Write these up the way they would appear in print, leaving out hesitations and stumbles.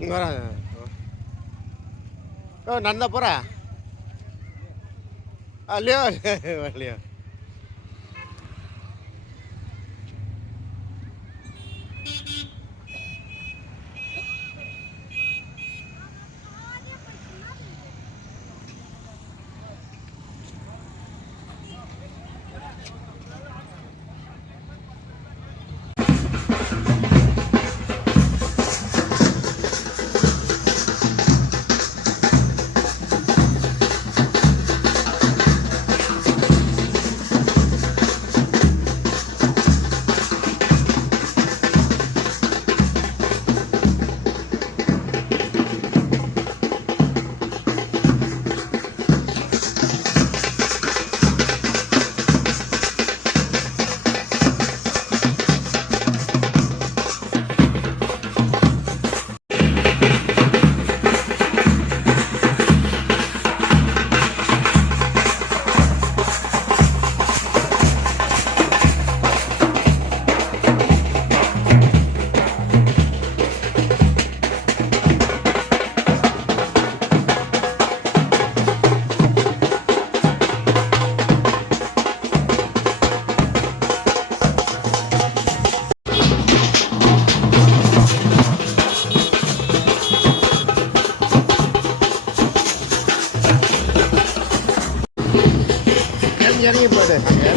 இங்கே வர ஓ நடந்தா போகிறா இல்லையோ இல்லையோ இறங்கி போயிடு அங்கே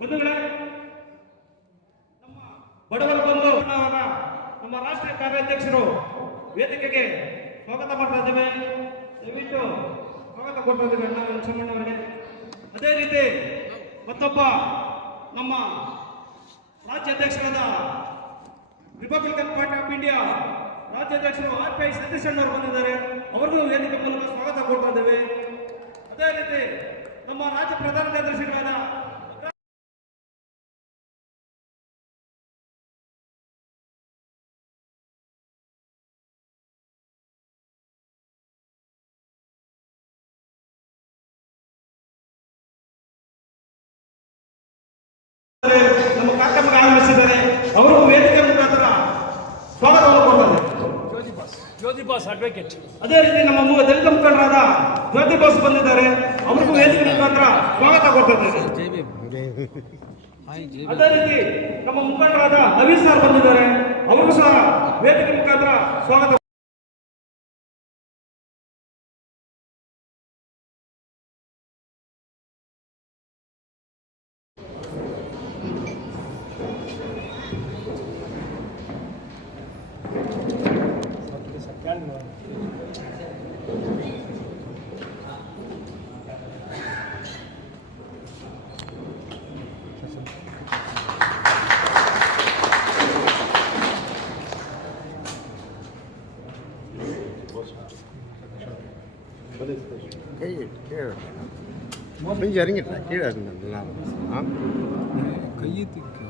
ಬಂಧುಗಳೇ, ನಮ್ಮ ಬಡವರ ಬಂಧು ನಮ್ಮ ರಾಷ್ಟ್ರೀಯ ಕಾರ್ಯಾಧ್ಯಕ್ಷರು ವೇದಿಕೆಗೆ ಸ್ವಾಗತ ಮಾಡ್ತಾ ಇದ್ದೇವೆ. ದಯವಿಟ್ಟು ಸ್ವಾಗತ ಕೊಡ್ತಾ ಇದ್ದೇವೆ ಅಣ್ಣ ಲಕ್ಷ್ಮಣ್ಣವರಿಗೆ. ಅದೇ ರೀತಿ ಮತ್ತೊಬ್ಬ ನಮ್ಮ ರಾಜ್ಯಾಧ್ಯಕ್ಷರಾದ ರಿಪಬ್ಲಿಕನ್ ಪಾರ್ಟಿ ಆಫ್ ಇಂಡಿಯಾ ರಾಜ್ಯಾಧ್ಯಕ್ಷರು RPI ಸತೀಶ್ ಅಣ್ಣವರು ಬಂದಿದ್ದಾರೆ. ಅವರಿಗೂ ವೇದಿಕೆ ಮೂಲಕ ಸ್ವಾಗತ ಕೊಡ್ತಾ ಇದ್ದೇವೆ. ಅದೇ ರೀತಿ ನಮ್ಮ ರಾಜ್ಯ ಪ್ರಧಾನ ಕಾರ್ಯದರ್ಶಿಗಳಾದ ನಮ್ಮ ಕಾರ್ಯಕ್ರಮಕ್ಕೆ ಆಗಮಿಸಿದ್ದಾರೆ. ಅವರು ವೇದಿಕೆ ಮುಖಾಂತರ ಸ್ವಾಗತವನ್ನು ಕೊಡ್ತಾರೆ. ಜ್ಯೋತಿ ಬಾಸ್ ಅಡ್ವೊಕೇಟ್. ಅದೇ ರೀತಿ ನಮ್ಮ ದಲಿತ ಮುಖಂಡರಾದ ಜ್ಯೋತಿ ಬಾಸ್ ಬಂದಿದ್ದಾರೆ. ಅವರಿಗೂ ವೇದಿಕೆ ಮುಖಾಂತರ ಸ್ವಾಗತ ಕೊಡ್ತಾರೆ. ಅದೇ ರೀತಿ ನಮ್ಮ ಮುಖಂಡರಾದ ನವೀನ್ ಸರ್ ಬಂದಿದ್ದಾರೆ. ಅವರಿಗೂ ಸಹ ವೇದಿಕೆ ಮುಖಾಂತರ ಸ್ವಾಗತ. கொஞ்சம் இறங்கிட்டா கீழே இருந்ததுலாம் கையை தூக்கி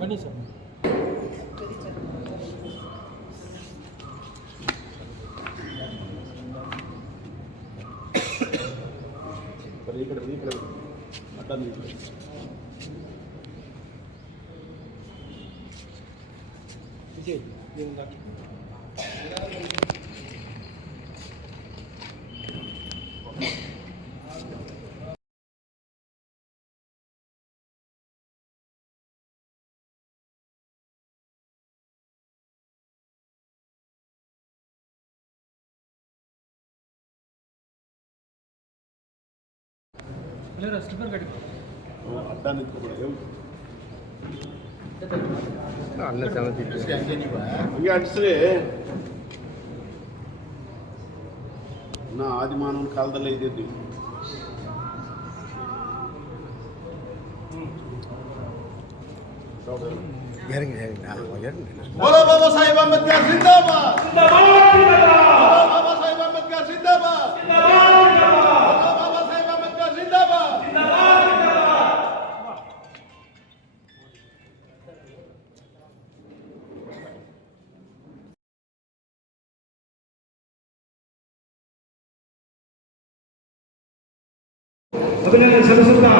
ಬನ್ನಿ ಸರ್. ವಿಜಯ್ ಸ್ಲಿಪ್ಪರ್ ಗಾಡಿ ಅನ್ನ ಸಮತಿ ಹಂಗೆ ಅನ್ಸ್ರಿ. ನಾ ಆದಿಮಾನವನ ಕಾಲದಲ್ಲೇ ಇದ್ದಿದ್ದೀವಿ. இறங்கி बोलो बाबा साहेब अंबेडकर जिंदाबाद, बाबा साहेब अंबेडकर जिंदाबाद, बाबा साहेब अंबेडकर जिंदाबाद. ಅಭಿನಂದನೆ ಸಲ್ಲಿಸುತ್ತಾ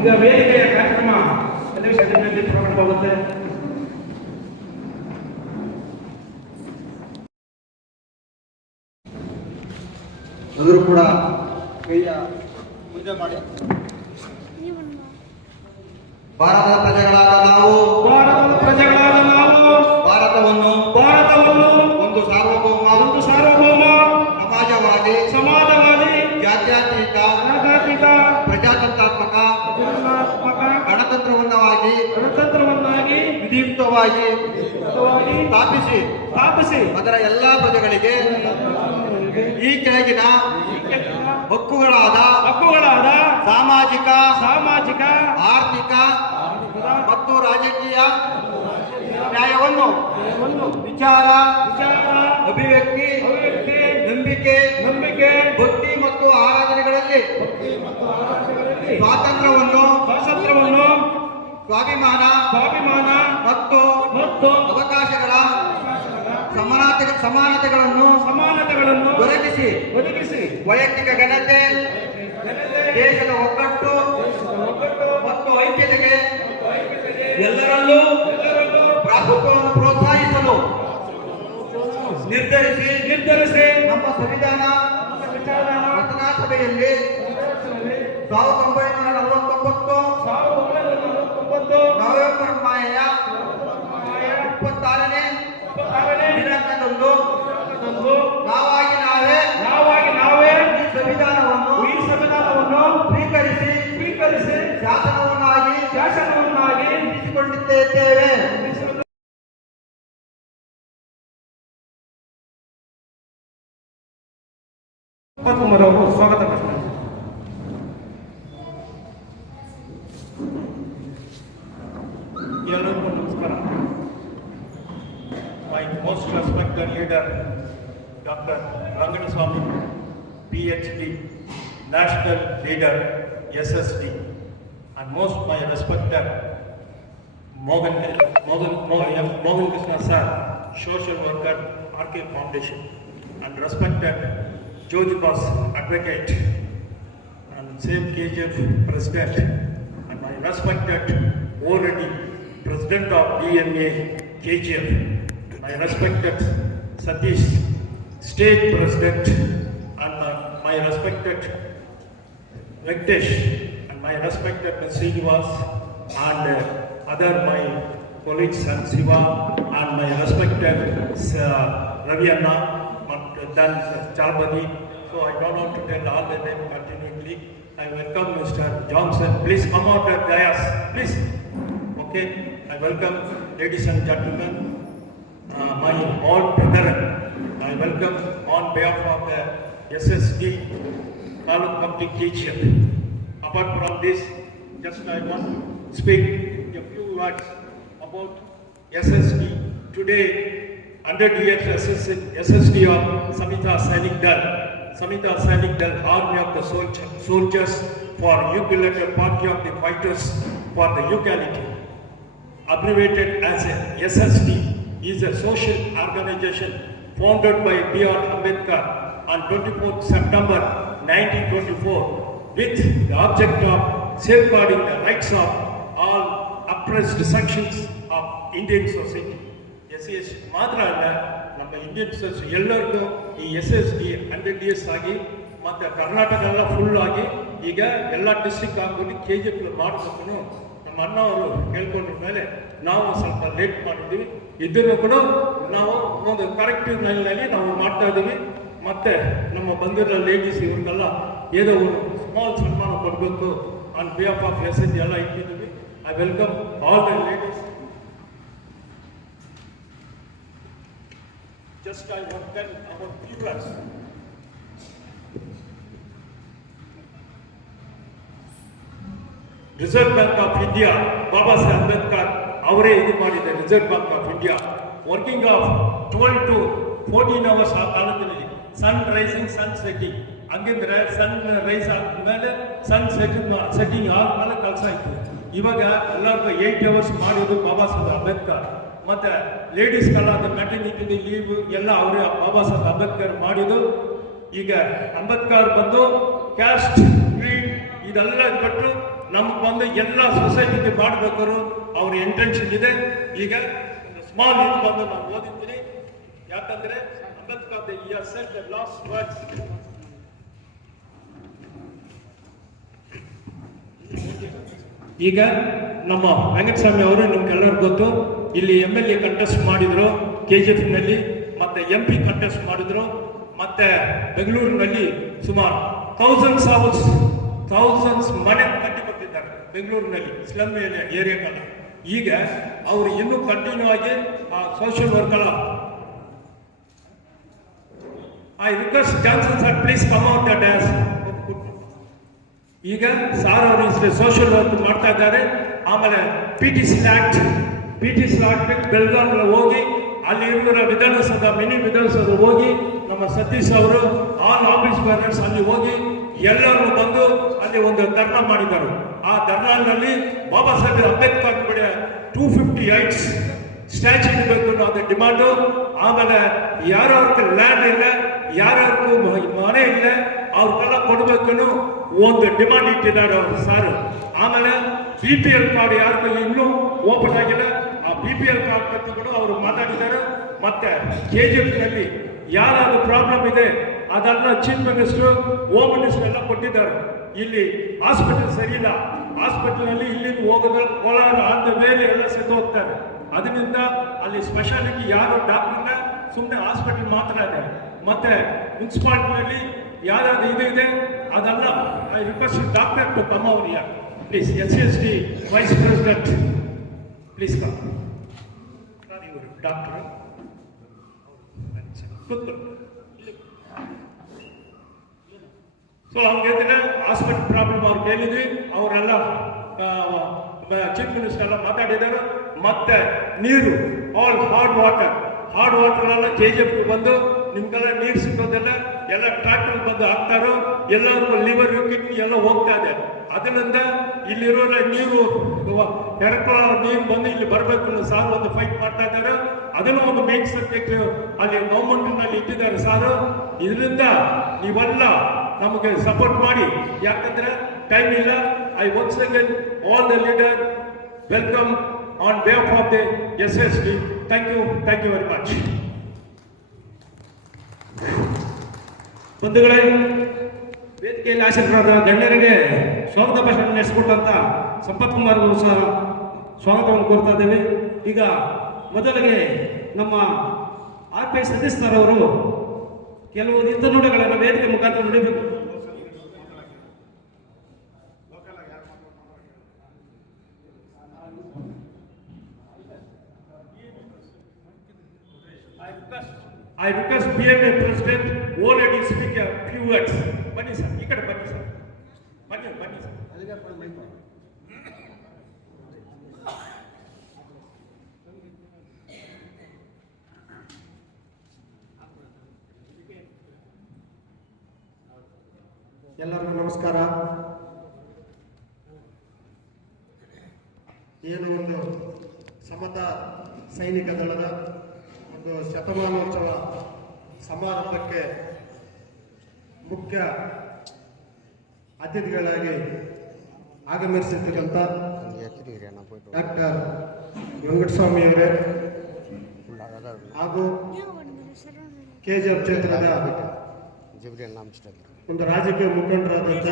ಈಗ ವೇದಿಕೆಯ ಕಾರ್ಯಕ್ರಮ ಪ್ರಾರಂಭವಾಗುತ್ತೆ. ಅದರೂ ಕೂಡ ಕೈಯ ಮುಂದೆ ಮಾಡಿ. ಭಾರತದ ಪ್ರಜೆಗಳಾದ ನಾವು ಭಾರತವನ್ನು ಒಂದು ಸಾರ್ವಭೌಮ ಸಮಾಜವಾದಿ ಜಾತ್ಯತೀತ ಪ್ರಜಾತಂತ್ರಾತ್ಮಕ ಗಣತಂತ್ರವನ್ನಾಗಿ ವಿಧಿಯುಕ್ತವಾಗಿ ಸ್ಥಾಪಿಸಿ ಅದರ ಎಲ್ಲಾ ಪ್ರಜೆಗಳಿಗೆ ಈ ಕೆಳಗಿನ ಹಕ್ಕುಗಳಾದ ಸಾಮಾಜಿಕ ಆರ್ಥಿಕ ಮತ್ತು ರಾಜಕೀಯ ನ್ಯಾಯವನ್ನು ವಿಚಾರ ಅಭಿವ್ಯಕ್ತಿ ನಂಬಿಕೆ ಭಕ್ತಿ ಮತ್ತು ಆರಾಧನೆಗಳಲ್ಲಿ ಸ್ವಾತಂತ್ರ್ಯವನ್ನು ಸ್ವಾಭಿಮಾನ ಮತ್ತು ಅವಕಾಶಗಳ ಸಮಾನತೆಗಳನ್ನು ದೊರಕಿಸಿ ವೈಯಕ್ತಿಕ ಘನತೆ, ದೇಶದ ಒಗ್ಗಟ್ಟು ಮತ್ತು ಐಕ್ಯತೆಗೆ ಎಲ್ಲರಲ್ಲೂ ಪ್ರಾಮುಖ್ಯವನ್ನು ಪ್ರೋತ್ಸಾಹಿಸಲು ನಿರ್ಧರಿಸಿ ನಮ್ಮ ಸಂವಿಧಾನ ವಿಚಾರನ ರಚನಾ ಸಭೆಯಲ್ಲಿ 1949 ನವೆಂಬರ್ ಮಾಹೆಯ 26ನೇ ದಿನಾಂಕದಂದು ನಾವಾಗಿ ನಾವೇ ಈ ಸಂವಿಧಾನವನ್ನು ಸ್ವೀಕರಿಸಿ ಶಾಸನವನ್ನಾಗಿ ರೂಪಿಸಿಕೊಂಡಿದ್ದೇವೆ. ಕುಮಾರ್ ಅವರು ಸ್ವಾಗತ ಭಾಷಣ. ಎಲ್ಲರಿಗೂ ನಮಸ್ಕಾರ. My most respected leader, Dr. Ranganaswamy, PhD, National Leader, SSD, and most my respected Morgan Krishna Sir, Social Worker, RK Foundation, and respected George Boss, Advocate, and same KGF President, and my respected already President of DMA KGF, my respected Satish, State President, and my respected Venkatesh, and my respected Srinivas, and other my colleagues and Siva, and my respected Ravi Anna, then Chalbadi. So I don't want to tell all the names continually. I welcome Mr. Johnson. Please come out the dais, please. Okay, I welcome ladies and gentlemen, my all brethren. I welcome on behalf of the SSD Taluk Committee KGF. Apart from this, just I want to speak a few words about SSD. Today, 100 years SSD of Samita Sainik Dal. Samita Sainik Dal, Army of the Soldiers for Unilateral Party of the Fighters for the Equality. Abbreviated as a SSD, is a social organization founded by B.R. Ambedkar on 24th September 1924 with the object of safeguarding the rights of all oppressed sections of Indian society. SES ಮಾತ್ರ ಅಲ್ಲ, ನಮ್ಮ Indian society ಎಲ್ಲರಿಗೂ ಈ SSD 100 years ಆಗಿ ಮತ್ತು ಕರ್ನಾಟಕ ಎಲ್ಲ full ಆಗಿ ಈಗ ಎಲ್ಲ ಡಿಸ್ಟ್ರಿಕ್ಟ್ ಆಗ್ಬಿಟ್ಟು KGF ಮಾಡಬೇಕು ನಮ್ಮ ಅಣ್ಣ ಅವರು ಹೇಳ್ಕೊಂಡ್ರ ಮೇಲೆ ನಾವು ಸ್ವಲ್ಪ ಲೇಟ್ ಮಾಡಿದ್ದೀವಿ. ಇದನ್ನು ಕೂಡ ನಾವು ಒಂದು ಕರೆಕ್ಟಿವ್ ಲೈನ್ನಲ್ಲಿ ನಾವು ಮಾಡ್ತಾ ಇದ್ದೀವಿ. ಮತ್ತೆ ನಮ್ಮ ಬಂದಿರೋ ಲೇಡೀಸ್ ಇವ್ರಿಗೆಲ್ಲ ಏನೋ ಒಂದು ಸ್ಮಾಲ್ ಸನ್ಮಾನ ಕೊಡಬೇಕು ಆನ್ ಬಿಹಾಫ್ ಆಫ್ SSD ಎಲ್ಲ ಇಟ್ಟಿದ್ದೀವಿ. I welcome all the ladies. Just I want to tell about viewers. Reserve Bank of India, Baba Saheb Ambedkar, ಅವರೇ ಇದು ಮಾಡಿದೆ. Reserve bank of India working of 12 to 14 hours ಆ ಕಾಲದಲ್ಲಿ ಸನ್ rising ಸನ್ setting, ಹಂಗಿದ್ರೆ ಸನ್ rice ಆದ್ಮೇಲೆ ಸನ್ setting ಆದ್ಮೇಲೆ ಕೆಲಸ ಇತ್ತು. ಇವಾಗ ಎಲ್ಲರಿಗೂ 8 hours ಮಾಡಿದ್ದು ಬಾಬಾ ಸಾಹೇಬ್ ಅಂಬೇಡ್ಕರ್. ಮತ್ತೆ ಲೇಡೀಸ್ಗೆಲ್ಲ ಅದು ಮೆಟರ್ನಿಟಿ ಲೀವ್ ಎಲ್ಲ ಅವರೇ ಬಾಬಾ ಸಾಹೇಬ್ ಅಂಬೇಡ್ಕರ್ ಮಾಡಿದ್ದು. ಈಗ ಅಂಬೇಡ್ಕರ್ ಬಂದು ಕ್ಯಾಸ್ಟ್ ಕ್ರೀಡ್ ಇದೆಲ್ಲ ಕೊಟ್ಟು ನಮ್ಗೆ ಬಂದು ಎಲ್ಲ ಸೊಸೈಟಿಗೆ ಮಾಡಬೇಕಾದ್ರು ಅವ್ರ ಇಂಟೆನ್ಷನ್ ಇದೆ. ಈಗ ಒಂದು ಸ್ಮಾಲ್ ಇದು ಬಂದು ನಾವು ಓದಿದ್ದೀನಿ. ಯಾಕಂದ್ರೆ Ambedkar said the last words. ಈಗ ನಮ್ಮ ವೆಂಕಟಸ್ವಾಮಿ ಅವರು ನಿಮ್ಗೆಲ್ಲರಿಗೂ ಗೊತ್ತು, ಇಲ್ಲಿ MLA ಕಂಟೆಸ್ಟ್ ಮಾಡಿದ್ರು KGF ನಲ್ಲಿ, ಮತ್ತೆ MP ಕಂಟೆಸ್ಟ್ ಮಾಡಿದ್ರು, ಮತ್ತೆ ಬೆಂಗಳೂರಿನಲ್ಲಿ ಸುಮಾರು ಥೌಸಂಡ್ಸ್ ಮನೆ ಕಟ್ಟಿಕೊಟ್ಟಿದ್ದಾರೆ ಬೆಂಗಳೂರಿನಲ್ಲಿ ಸ್ಲಮ್ ಏರಿಯಾಗಳ. ಈಗ ಅವರು ಇನ್ನೂ ಕಂಟಿನ್ಯೂ ಆಗಿ ಆ ಸೋಷಿಯಲ್ ವರ್ಕ್ ಅಲ್ಲ. I request Johnson sir please come out the dais. ಈಗ ಸಾರ್ ಅವರು ಸೋಷಿಯಲ್ ವರ್ಕ್ ಮಾಡ್ತಾ ಇದ್ದಾರೆ. ಆಮೇಲೆ PTC ಆಕ್ಟ್ ಬೆಳಗಾವಿ ಹೋಗಿ ಅಲ್ಲಿ ಇರುವ ವಿಧಾನಸೌಧ ಮಿನಿ ವಿಧಾನಸೌಧ ಹೋಗಿ ನಮ್ಮ ಸತೀಶ್ ಅವರು ಆಲ್ ಆಫೀಸ್ ಬೇರರ್ಸ್ ಅಲ್ಲಿ ಹೋಗಿ ಎಲ್ಲರೂ ಬಂದು ಅಲ್ಲಿ ಒಂದು ಧರ್ನಾ ಮಾಡಿದರು. ಆ ಧರ್ನಾನಲ್ಲಿ ಬಾಬಾ ಸಾಹೇಬ್ ಅಂಬೇಡ್ಕರ್ ಬಳಿ 258 ಸ್ಟ್ಯಾಚ್ಯೂ ಇರಬೇಕು ಅನ್ನೋದು ಡಿಮಾಂಡು. ಆಮೇಲೆ ಯಾರ್ಯಾರಿಗೆ ಲ್ಯಾಂಡ್ ಇಲ್ಲ, ಯಾರ್ಯಾರಿಗೂ ಮನೆ ಇಲ್ಲ, ಅವ್ರಿಗೆಲ್ಲ ಕೊಡಬೇಕನ್ನು ಒಂದು ಡಿಮಾಂಡ್ ಇಟ್ಟಿದ್ದಾರೆ ಅವರು ಸಾರು. ಆಮೇಲೆ BPL ಕಾರ್ಡ್ ಯಾರಿಗೂ ಇನ್ನೂ ಓಪನ್ ಆಗಿಲ್ಲ, ಆ BPL ಕಾರ್ಡ್ ಅವರು ಮಾತಾಡಿದ್ದಾರೆ. ಮತ್ತೆ KGF ನಲ್ಲಿ ಯಾರಾದ್ರೂ ಪ್ರಾಬ್ಲಮ್ ಇದೆ ಅದನ್ನ ಚೀಫ್ ಮಿನಿಸ್ಟರ್, ಹೋಮ್ ಮಿನಿಸ್ಟರ್ ಎಲ್ಲ ಕೊಟ್ಟಿದ್ದಾರೆ. ಇಲ್ಲಿ ಹಾಸ್ಪಿಟಲ್ ಸರಿ ಇಲ್ಲ, ಹಾಸ್ಪಿಟಲ್ ನಲ್ಲಿ ಇಲ್ಲಿಂದ ಹೋಗೋದ್ರೆ ಕೋಲಾರ ಆದ ಮೇಲೆ ಎಲ್ಲ ಸೆತ್ತು ಹೋಗ್ತಾರೆ. ಅದರಿಂದ ಅಲ್ಲಿ ಸ್ಪೆಷಾಲಿಟಿ ಯಾರು ಡಾಕ್ಟರ್ನ ಸುಮ್ಮನೆ ಹಾಸ್ಪಿಟಲ್ ಮಾತ್ರ ಇದೆ. ಮತ್ತೆ ಮುನ್ಸಿಪಾಲಿಟಿನಲ್ಲಿ ಯಾರಾದ್ರೂ ಇದೆ ಅದೆಲ್ಲ I request doctor to come over here please. SCST vice president please come. Doctor so ಹಂಗಿದ್ರೆ ಹಾಸ್ಪಿಟಲ್ ಪ್ರಾಬ್ಲಮ್ ಅವ್ರು ಕೇಳಿದ್ವಿ, ಅವರೆಲ್ಲ ಚೀಫ್ ಮಿನಿಸ್ಟರ್ ಎಲ್ಲ ಮಾತಾಡಿದ್ದಾರೆ. ಮತ್ತೆ ನೀರು ಆಲ್ ಹಾರ್ಡ್ ವಾಟರ್ ಎಲ್ಲ KGF ಬಂದು ನಿಮ್ಗೆಲ್ಲ ನೀರು ಸಿಗೋದೆಲ್ಲ ಎಲ್ಲ ಟ್ರಾಕ್ಟರ್ ಬಂದು ಹಾಕ್ತಾರೋ, ಎಲ್ಲರಿಗೂ ಲಿವರ್ ಕಿಡ್ನಿ ಎಲ್ಲ ಹೋಗ್ತಾ ಇದೆ. ಅದರಿಂದ ಇಲ್ಲಿರೋ ನೀರು ನೀರು ಬಂದು ಇಲ್ಲಿ ಬರಬೇಕು ಅನ್ನೋ ಸಾರ್ ಒಂದು ಫೈಟ್ ಮಾಡ್ತಾ ಇದ್ದಾರೆ. ಅದನ್ನು ಒಂದು ಮೇನ್ ಸಬ್ಜೆಕ್ಟ್ ಅಲ್ಲಿ ಗೌರ್ಮೆಂಟ್ ನಲ್ಲಿ ಇಟ್ಟಿದ್ದಾರೆ ಸಾರು. ಇದರಿಂದ ನೀವೆಲ್ಲ ನಮಗೆ ಸಪೋರ್ಟ್ ಮಾಡಿ, ಯಾಕಂದ್ರೆ ಟೈಮ್ ಇಲ್ಲ. I once again all the leader welcome on behalf of the SSD. Thank you very much. ಬಂಧುಗಳೇ, ವೇದಿಕೆಯಲ್ಲಿ ಆಸೀನರಾದ ಗಣ್ಯರಿಗೆ ಸ್ವಾಗತ ಭಾಷಣ ನಡೆಸಿಕೊಟ್ಟಂತ ಸಂಪತ್ ಕುಮಾರ್ ಅವರು ಸಹ ಸ್ವಾಗತವನ್ನು ಕೋರ್ತಾ ಇದ್ದೇವೆ. ಈಗ ಮೊದಲಿಗೆ ನಮ್ಮ RPI ಸದಸ್ಯರವರು ಕೆಲವು ನುಡಿಗಳನ್ನು ವೇದಿಕೆ ಮುಖಾಂತರ ನುಡಿಬೇಕು. I request BMA President already speak a few words. ಬನ್ನಿ ಸರ್, ಈ ಕಡೆ ಬನ್ನಿ ಸರ್, ಬನ್ನಿ ಸರ್. ಎಲ್ಲರಿಗೂ ನಮಸ್ಕಾರ. ಏನು ಒಂದು ಸಮತ ಸೈನಿಕ ದಳದ ಒಂದು ಶತಮಾನೋತ್ಸವ ಸಮಾರಂಭಕ್ಕೆ ಮುಖ್ಯ ಅತಿಥಿಗಳಾಗಿ ಆಗಮಿಸಿರ್ತಕ್ಕಂಥ ಡಾಕ್ಟರ್ ವೆಂಕಟಸ್ವಾಮಿಯವರೇ ಹಾಗೂ KGF ಕ್ಷೇತ್ರದ ಒಂದು ರಾಜಕೀಯ ಮುಖಂಡರಾದಂಥ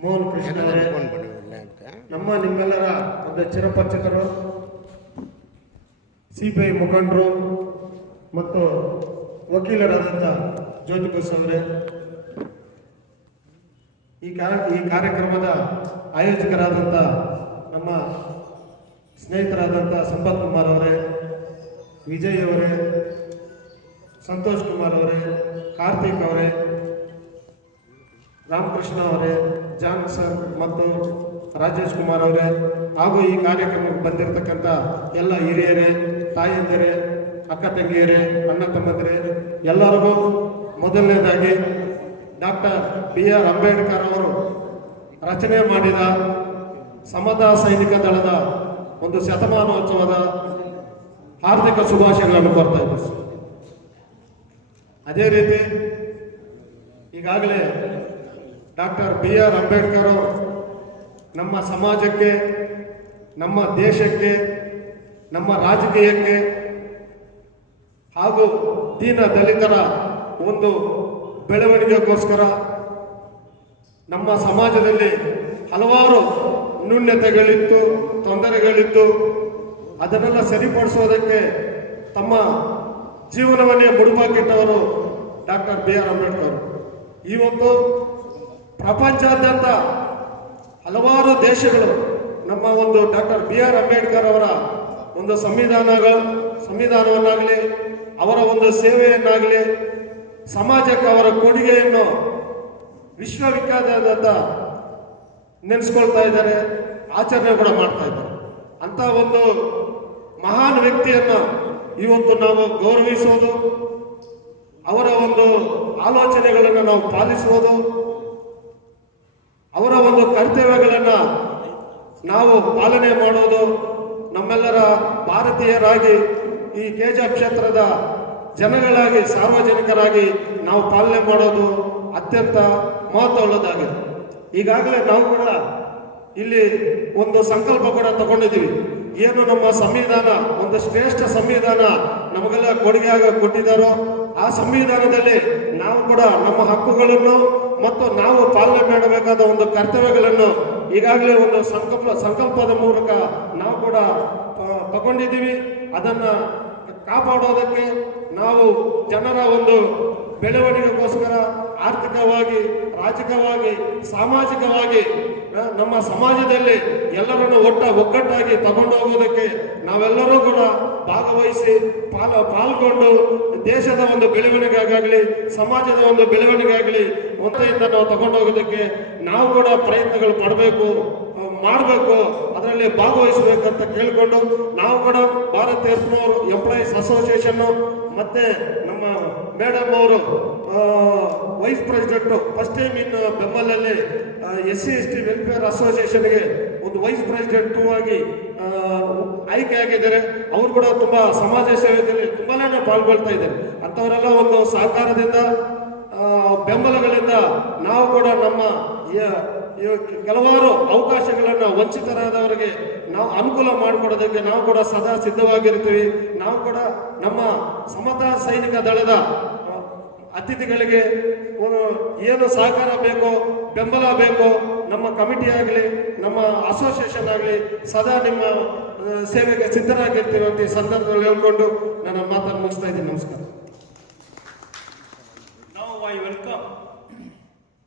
ಮೋಹನ್ ಕೃಷ್ಣ ಅವರೇ, ನಿಮ್ಮೆಲ್ಲರ ಒಂದು ಚಿರಪರಿಚಿತರು, CPI ಮುಖಂಡರು ಮತ್ತು ವಕೀಲರಾದಂಥ ಜ್ಯೋತಿ ಬಸ್ ಅವರೇ, ಈ ಕಾರ್ಯಕ್ರಮದ ಆಯೋಜಕರಾದಂಥ ನಮ್ಮ ಸ್ನೇಹಿತರಾದಂಥ ಸಂಪತ್ ಕುಮಾರ್ ಅವರೇ, ವಿಜಯ್ ಅವರೇ, ಸಂತೋಷ್ ಕುಮಾರ್ ಅವರೇ, ಕಾರ್ತಿಕ್ ಅವರೇ, ರಾಮಕೃಷ್ಣ ಅವರೇ, ಜಾನ್ಸನ್ ಮತ್ತು ರಾಜೇಶ್ ಕುಮಾರ್ ಅವರೇ, ಹಾಗೂ ಈ ಕಾರ್ಯಕ್ರಮಕ್ಕೆ ಬಂದಿರತಕ್ಕಂಥ ಎಲ್ಲ ಹಿರಿಯರೇ, ತಾಯಂದಿರೇ, ಅಕ್ಕ ತಂಗಿಯರೇ, ಅಣ್ಣ ತಮ್ಮಂದಿರೇ, ಎಲ್ಲರಿಗೂ ಮೊದಲನೇದಾಗಿ ಡಾಕ್ಟರ್ BR ಅಂಬೇಡ್ಕರ್ ಅವರು ರಚನೆ ಮಾಡಿದ ಸಮತಾ ಸೈನಿಕ ದಳದ ಒಂದು ಶತಮಾನೋತ್ಸವದ ಹಾರ್ದಿಕ ಶುಭಾಶಯಗಳನ್ನು ಕೋರ್ತಾ ಇದ್ದಾರೆ. ಅದೇ ರೀತಿ ಈಗಾಗಲೇ ಡಾಕ್ಟರ್ BR ಅಂಬೇಡ್ಕರ್ ಅವರು ನಮ್ಮ ಸಮಾಜಕ್ಕೆ, ನಮ್ಮ ದೇಶಕ್ಕೆ, ನಮ್ಮ ರಾಜಕೀಯಕ್ಕೆ ಹಾಗೂ ದೀನ ದಲಿತರ ಒಂದು ಬೆಳವಣಿಗೆಗೋಸ್ಕರ ನಮ್ಮ ಸಮಾಜದಲ್ಲಿ ಹಲವಾರು ನ್ಯೂನ್ಯತೆಗಳಿತ್ತು, ತೊಂದರೆಗಳಿತ್ತು. ಅದನ್ನೆಲ್ಲ ಸರಿಪಡಿಸೋದಕ್ಕೆ ತಮ್ಮ ಜೀವನವನ್ನೇ ಮುಡುಪಾಕಿಟ್ಟವರು ಡಾಕ್ಟರ್ BR ಅಂಬೇಡ್ಕರ್. ಇವತ್ತು ಪ್ರಪಂಚಾದ್ಯಂತ ಹಲವಾರು ದೇಶಗಳು ನಮ್ಮ ಒಂದು ಡಾಕ್ಟರ್ BR ಅಂಬೇಡ್ಕರ್ ಅವರ ಒಂದು ಸಂವಿಧಾನವನ್ನಾಗಲಿ, ಅವರ ಒಂದು ಸೇವೆಯನ್ನಾಗಲಿ, ಸಮಾಜಕ್ಕೆ ಅವರ ಕೊಡುಗೆಯನ್ನು ವಿಶ್ವವಿಖ್ಯಾತ ನೆನೆಸ್ಕೊಳ್ತಾ ಇದ್ದಾರೆ, ಆಚರಣೆ ಕೂಡ ಮಾಡ್ತಾ ಇದ್ದಾರೆ. ಅಂತ ಒಂದು ಮಹಾನ್ ವ್ಯಕ್ತಿಯನ್ನು ಇವತ್ತು ನಾವು ಗೌರವಿಸೋದು, ಅವರ ಒಂದು ಆಲೋಚನೆಗಳನ್ನು ನಾವು ಪಾಲಿಸುವುದು, ಅವರ ಒಂದು ಕರ್ತವ್ಯಗಳನ್ನು ನಾವು ಪಾಲನೆ ಮಾಡೋದು ನಮ್ಮೆಲ್ಲರ ಭಾರತೀಯರಾಗಿ, ಈ KGF ಕ್ಷೇತ್ರದ ಜನಗಳಾಗಿ, ಸಾರ್ವಜನಿಕರಾಗಿ ನಾವು ಪಾಲನೆ ಮಾಡೋದು ಅತ್ಯಂತ ಮಹತ್ವವುಳ್ಳದಾಗಿದೆ. ಈಗಾಗಲೇ ನಾವು ಕೂಡ ಇಲ್ಲಿ ಒಂದು ಸಂಕಲ್ಪ ಕೂಡ ತಗೊಂಡಿದ್ದೀವಿ. ಏನು ನಮ್ಮ ಸಂವಿಧಾನ ಒಂದು ಶ್ರೇಷ್ಠ ಸಂವಿಧಾನ ನಮಗೆಲ್ಲ ಕೊಡುಗೆಯಾಗಿ ಕೊಟ್ಟಿದ್ದಾರೋ ಆ ಸಂವಿಧಾನದಲ್ಲಿ ನಾವು ಕೂಡ ನಮ್ಮ ಹಕ್ಕುಗಳನ್ನು ಮತ್ತು ನಾವು ಪಾಲನೆ ಮಾಡಬೇಕಾದ ಒಂದು ಕರ್ತವ್ಯಗಳನ್ನು ಈಗಾಗಲೇ ಒಂದು ಸಂಕಲ್ಪದ ಮೂಲಕ ನಾವು ಕೂಡ ತಗೊಂಡಿದ್ದೀವಿ. ಅದನ್ನ ಕಾಪಾಡೋದಕ್ಕೆ ನಾವು ಜನರ ಒಂದು ಬೆಳವಣಿಗೆಗೋಸ್ಕರ ಆರ್ಥಿಕವಾಗಿ, ರಾಜಕೀಯವಾಗಿ, ಸಾಮಾಜಿಕವಾಗಿ ನಮ್ಮ ಸಮಾಜದಲ್ಲಿ ಎಲ್ಲರನ್ನು ಒಗ್ಗಟ್ಟಾಗಿ ತಗೊಂಡು ಹೋಗೋದಕ್ಕೆ ನಾವೆಲ್ಲರೂ ಕೂಡ ಭಾಗವಹಿಸಿ ಪಾಲ್ಗೊಂಡು ದೇಶದ ಒಂದು ಬೆಳವಣಿಗೆಗಾಗಲಿ, ಸಮಾಜದ ಒಂದು ಬೆಳವಣಿಗೆಗಾಗಲಿ ಒಂದೆಯಿಂದ ನಾವು ತಗೊಂಡು ಹೋಗೋದಕ್ಕೆ ನಾವು ಕೂಡ ಪ್ರಯತ್ನಗಳು ಮಾಡಬೇಕು, ಅದರಲ್ಲಿ ಭಾಗವಹಿಸಬೇಕಂತ ಕೇಳಿಕೊಂಡು ನಾವು ಕೂಡ ಭಾರತ್ ಎಂಪ್ಲಾಯೀಸ್ ಅಸೋಸಿಯೇಷನ್ ಮತ್ತೆ ನಮ್ಮ ಮೇಡಮ್ ಅವರು vice president first time in ಬೆಂಬಲಲ್ಲಿ SC/ST ವೆಲ್ಫೇರ್ ಅಸೋಸಿಯೇಷನ್ಗೆ ಒಂದು ವೈಸ್ ಪ್ರೆಸಿಡೆಂಟ್ ಆಗಿ ಆಯ್ಕೆಯಾಗಿದ್ದಾರೆ. ಅವರು ಕೂಡ ತುಂಬಾ ಸಮಾಜ ಸೇವೆಯಲ್ಲಿ ತುಂಬಾನೇ ಪಾಲ್ಗೊಳ್ತಾ ಇದ್ದಾರೆ. ಅಂಥವರೆಲ್ಲ ಒಂದು ಸಹಕಾರದಿಂದ ಬೆಂಬಲಗಳಿಂದ ನಾವು ಕೂಡ ನಮ್ಮ ಕೆಲವಾರು ಅವಕಾಶಗಳನ್ನು ವಂಚಿತರಾದವರಿಗೆ ನಾವು ಅನುಕೂಲ ಮಾಡಿಕೊಡೋದಕ್ಕೆ ನಾವು ಕೂಡ ಸದಾ ಸಿದ್ಧವಾಗಿರ್ತೀವಿ. ನಾವು ಕೂಡ ನಮ್ಮ ಸಮತಾ ಸೈನಿಕ ದಳದ ಅತಿಥಿಗಳಿಗೆ ಏನು ಸಹಕಾರ ಬೇಕೋ, ಬೆಂಬಲ ಬೇಕೋ, ನಮ್ಮ ಕಮಿಟಿ ಆಗಲಿ, ನಮ್ಮ ಅಸೋಸಿಯೇಷನ್ ಆಗಲಿ ಸದಾ ನಿಮ್ಮ ಸೇವೆಗೆ ಸಿದ್ಧರಾಗಿರ್ತೀವಿ ಅಂತ ಈ ಸಂದರ್ಭದಲ್ಲಿ ಹೇಳ್ಕೊಂಡು ನನ್ನ ಮಾತನ್ನು ಮುಗಿಸ್ತಾ ಇದ್ದೀನಿ. ನಮಸ್ಕಾರ. Now I welcome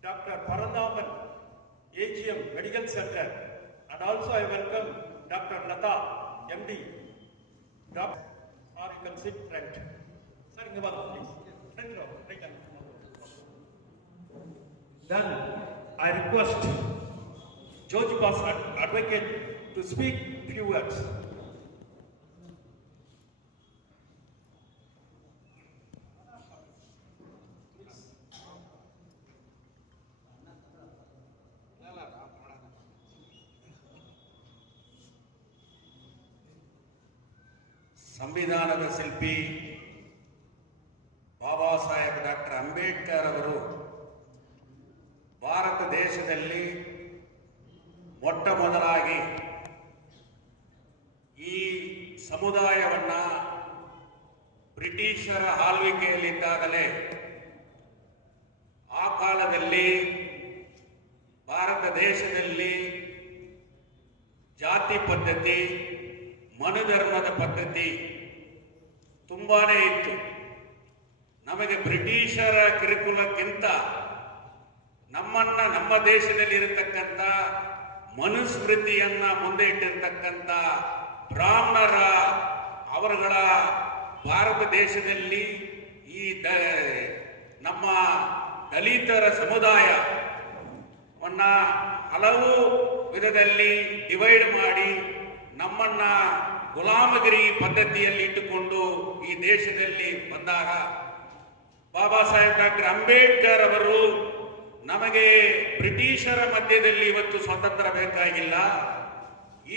Dr. Parandaman, AGM Medical Center, and also I welcome Dr. Lata, MD. Doctor, or you can sit front. Sir, in the back, please. Front row, right hand. Then I request George Bassett, advocate, to speak few words. ಸಂವಿಧಾನದ ಶಿಲ್ಪಿ Baba Saheb doctor Ambedkar ಅವರು ಭಾರತ ದೇಶದಲ್ಲಿ ಮೊಟ್ಟ ಮೊದಲಾಗಿ ಈ ಸಮುದಾಯವನ್ನ ಬ್ರಿಟಿಷರ ಆಳ್ವಿಕೆಯಲ್ಲಿದ್ದಾಗಲೇ ಆ ಕಾಲದಲ್ಲಿ ಭಾರತ ದೇಶದಲ್ಲಿ ಜಾತಿ ಪದ್ಧತಿ, ಮನುಧರ್ಮದ ಪದ್ಧತಿ ತುಂಬಾನೇ ಇತ್ತು. ನಮಗೆ ಬ್ರಿಟಿಷರ ಕಿರುಕುಳಕ್ಕಿಂತ ನಮ್ಮ ದೇಶದಲ್ಲಿ ಇರತಕ್ಕಂಥ ಮನುಸ್ಮೃತಿಯನ್ನ ಮುಂದೆ ಇಟ್ಟಿರ್ತಕ್ಕಂಥ ಬ್ರಾಹ್ಮಣರ ಅವರುಗಳ ಭಾರತ ದೇಶದಲ್ಲಿ ಈ ನಮ್ಮ ದಲಿತರ ಸಮುದಾಯವನ್ನ ಹಲವು ವಿಧದಲ್ಲಿ ಡಿವೈಡ್ ಮಾಡಿ ನಮ್ಮನ್ನ ಗುಲಾಮಗಿರಿ ಪದ್ಧತಿಯಲ್ಲಿ ಇಟ್ಟುಕೊಂಡು ಈ ದೇಶದಲ್ಲಿ ಬಂದಾಗ ಬಾಬಾ ಸಾಹೇಬ್ ಡಾಕ್ಟರ್ ಅಂಬೇಡ್ಕರ್ ಅವರು ನಮಗೆ ಬ್ರಿಟಿಷರ ಮಧ್ಯದಲ್ಲಿ ಇವತ್ತು ಸ್ವಾತಂತ್ರ್ಯ ಬೇಕಾಗಿಲ್ಲ,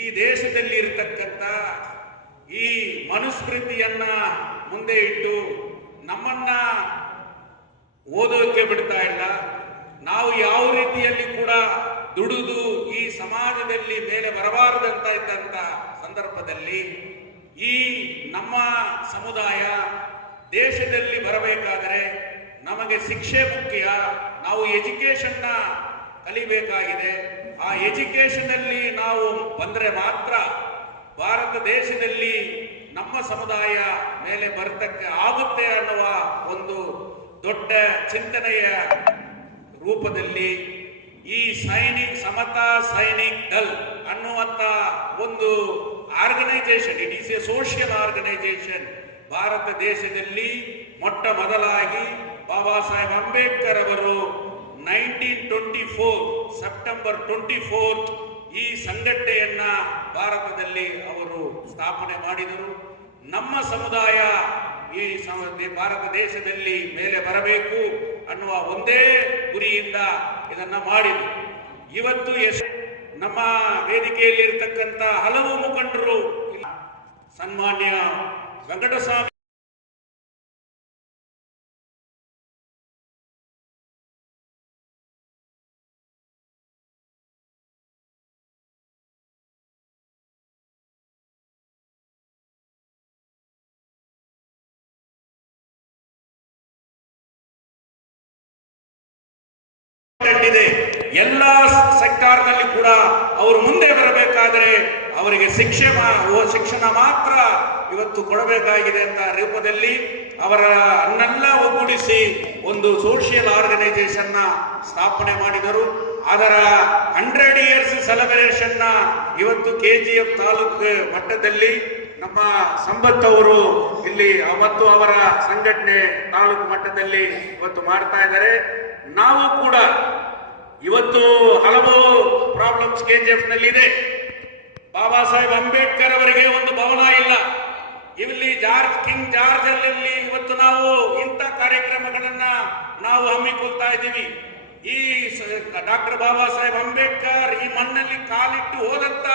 ಈ ದೇಶದಲ್ಲಿ ಇರತಕ್ಕಂಥ ಈ ಮನುಸ್ಮೃತಿಯನ್ನ ಮುಂದೆ ಇಟ್ಟು ನಮ್ಮನ್ನ ಓದೋಕೆ ಬಿಡ್ತಾ ಇಲ್ಲ. ನಾವು ಯಾವ ರೀತಿಯಲ್ಲಿ ಕೂಡ ದುಡಿದು ಈ ಸಮಾಜದಲ್ಲಿ ಮೇಲೆ ಬರಬಾರದಂತ ಇದ್ದಂತ ಸಂದರ್ಭದಲ್ಲಿ ಈ ನಮ್ಮ ಸಮುದಾಯ ದೇಶದಲ್ಲಿ ಬರಬೇಕಾದರೆ ನಮಗೆ ಶಿಕ್ಷೆ ಮುಖ್ಯ. ನಾವು ಎಜುಕೇಶನ್ನ ಕಲಿಬೇಕಾಗಿದೆ. ಆ ಎಜುಕೇಶನ್ ಅಲ್ಲಿ ನಾವು ಬಂದರೆ ಮಾತ್ರ ಭಾರತ ದೇಶದಲ್ಲಿ ನಮ್ಮ ಸಮುದಾಯ ಮೇಲೆ ಬರತಕ್ಕ ಆಗುತ್ತೆ ಅನ್ನುವ ಒಂದು ದೊಡ್ಡ ಚಿಂತನೆಯ ರೂಪದಲ್ಲಿ ಈ ಸಮತಾ ಸೈನಿಕ್ ದಲ್ ಅನ್ನುವಂತ ಒಂದು organisation, it is a social organisation, Bharat ದೇಶದಲ್ಲಿ ಮೊಟ್ಟ ಮೊದಲಾಗಿ ಬಾಬಾ ಸಾಹೇಬ್ ಅಂಬೇಡ್ಕರ್ ಅವರು 1924 ಸೆಪ್ಟೆಂಬರ್ 24 ಈ ಸಂಘಟನೆಯನ್ನ ಭಾರತದಲ್ಲಿ ಅವರು ಸ್ಥಾಪನೆ ಮಾಡಿದರು. ನಮ್ಮ ಸಮುದಾಯ ಈ ಭಾರತ ದೇಶದಲ್ಲಿ ಮೇಲೆ ಬರಬೇಕು ಅನ್ನುವ ಒಂದೇ ಗುರಿಯಿಂದ ಇದನ್ನ ಮಾಡಿದರು. ಇವತ್ತು ನಮ್ಮ ವೇದಿಕೆಯಲ್ಲಿ ಇರತಕ್ಕಂತ ಹಲವು ಮುಖಂಡರು, ಸನ್ಮಾನ್ಯ ವೆಂಕಟಸ್ವಾಮಿ ಇಟ್ಟುಕೊಂಡಿದೆ. ಎಲ್ಲ ಸೆಕ್ಟಾರ್ನಲ್ಲಿ ಕೂಡ ಅವರು ಮುಂದೆ ಬರಬೇಕಾದರೆ ಅವರಿಗೆ ಶಿಕ್ಷಣ ಮಾತ್ರ ಇವತ್ತು ಕೊಡಬೇಕಾಗಿದೆ ಅಂತ ರೂಪದಲ್ಲಿ ಅವರನ್ನೆಲ್ಲ ಒಗ್ಗೂಡಿಸಿ ಒಂದು ಸೋಷಿಯಲ್ ಆರ್ಗನೈಸೇಷನ್ ನ ಸ್ಥಾಪನೆ ಮಾಡಿದರು. ಅದರ 100 ಇಯರ್ಸ್ ಸೆಲೆಬ್ರೇಷನ್ ನ ಇವತ್ತು KGF ತಾಲೂಕು ಮಟ್ಟದಲ್ಲಿ ನಮ್ಮ ಸಂಪತ್ ಅವರು ಇಲ್ಲಿ ಮತ್ತು ಅವರ ಸಂಘಟನೆ ತಾಲೂಕು ಮಟ್ಟದಲ್ಲಿ ಇವತ್ತು ಮಾಡ್ತಾ ಇದ್ದಾರೆ. ನಾವು ಕೂಡ ಇವತ್ತು ಹಲವು ಪ್ರಾಬ್ಲಮ್ಸ್ KGF ನಲ್ಲಿದೆ. ಬಾಬಾ ಸಾಹೇಬ್ ಅಂಬೇಡ್ಕರ್ ಅವರಿಗೆ ಒಂದು ಭವನ ಇಲ್ಲ. ಇಲ್ಲಿ ಕಿಂಗ್ ಜಾರ್ಜ್ ಅಲ್ಲಿ ಇವತ್ತು ನಾವು ಇಂಥ ಕಾರ್ಯಕ್ರಮಗಳನ್ನ ನಾವು ಹಮ್ಮಿಕೊಳ್ತಾ ಇದ್ದೀವಿ. ಈ ಡಾಕ್ಟರ್ ಬಾಬಾ ಸಾಹೇಬ್ ಅಂಬೇಡ್ಕರ್ ಈ ಮಣ್ಣಲ್ಲಿ ಕಾಲಿಟ್ಟು ಹೋದಂತ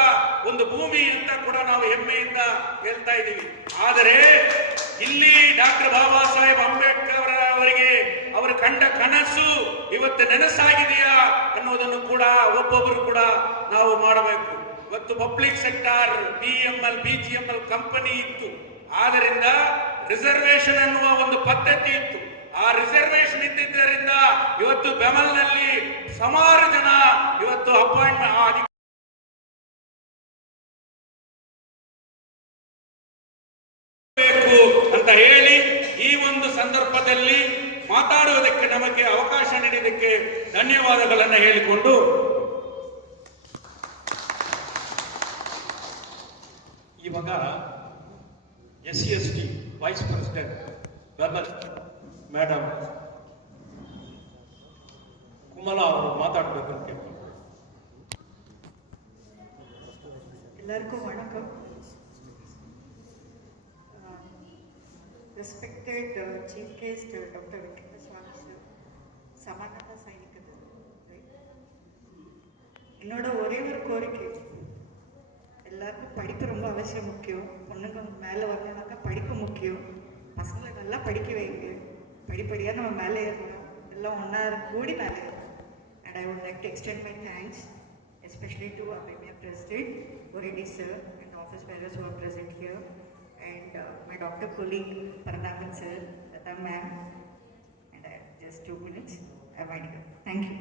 ಒಂದು ಭೂಮಿ ಅಂತ ಕೂಡ ನಾವು ಹೆಮ್ಮೆಯಿಂದ ಹೇಳ್ತಾ ಇದ್ದೀವಿ. ಆದರೆ ಇಲ್ಲಿ ಡಾಕ್ಟರ್ ಬಾಬಾ ಸಾಹೇಬ್ ಅಂಬೇಡ್ಕರ್ ಅವರಿಗೆ ಅವರು ಕಂಡ ಕನಸು ಇವತ್ತು ನೆನಸಾಗಿದೆಯಾ ಅನ್ನೋದನ್ನು ಕೂಡ ಒಬ್ಬೊಬ್ಬರು ಕೂಡ ನಾವು ಮಾಡಬೇಕು. ಇವತ್ತು ಪಬ್ಲಿಕ್ ಸೆಕ್ಟಾರ್ BGML ಕಂಪನಿ ಇತ್ತು. ಆದ್ದರಿಂದ ರಿಸರ್ವೇಶನ್ ಅನ್ನುವ ಒಂದು ಪದ್ಧತಿ ಇತ್ತು. ಆ ರಿಸರ್ವೇಶನ್ ಇದ್ದಿದ್ದರಿಂದ ಇವತ್ತು ಬೆಮಲ್ನಲ್ಲಿ ಸುಮಾರು ಜನ ಇವತ್ತು ಅಪಾಯಿಂಟ್ಮೆಂಟ್ ಬೇಕು ಅಂತ ಹೇಳಿ ಈ ಒಂದು ಸಂದರ್ಭದಲ್ಲಿ ಮಾತಾಡುವುದಕ್ಕೆ ನಮಗೆ ಅವಕಾಶ ನೀಡಿದ್ದಕ್ಕೆ ಧನ್ಯವಾದಗಳನ್ನು ಹೇಳಿಕೊಂಡು ಇವಾಗ SC/ST vice president BEML madam Kumala ಅವರು ಮಾತಾಡಬೇಕಂತ ಎಲ್ಲರಿಗೂ ವಣಕಂ. Respected chief guest doctor Venkataswamy sir, சமாதான சைனிகர்கள், என்னோட ஒரே ஒரு கோரிக்கை, எல்லாருக்கும் படிப்பு ரொம்ப அவசியம் முக்கியம். பொண்ணுங்க மேலே வரணும்னாக்கா படிப்பு முக்கியம். பசங்களை நல்லா படிக்க வைங்க. படிப்படியாக நம்ம மேலே ஏறணும். எல்லாம் ஒன்றா கூடி மேலே ஏறணும். And I would like to extend my thanks especially to our Premier President, Boredi sir, and office bearers who are present here, and my doctor colleague, Paranathan sir, Lata ma'am, and I have just 2 minutes. I am winding up. Thank you.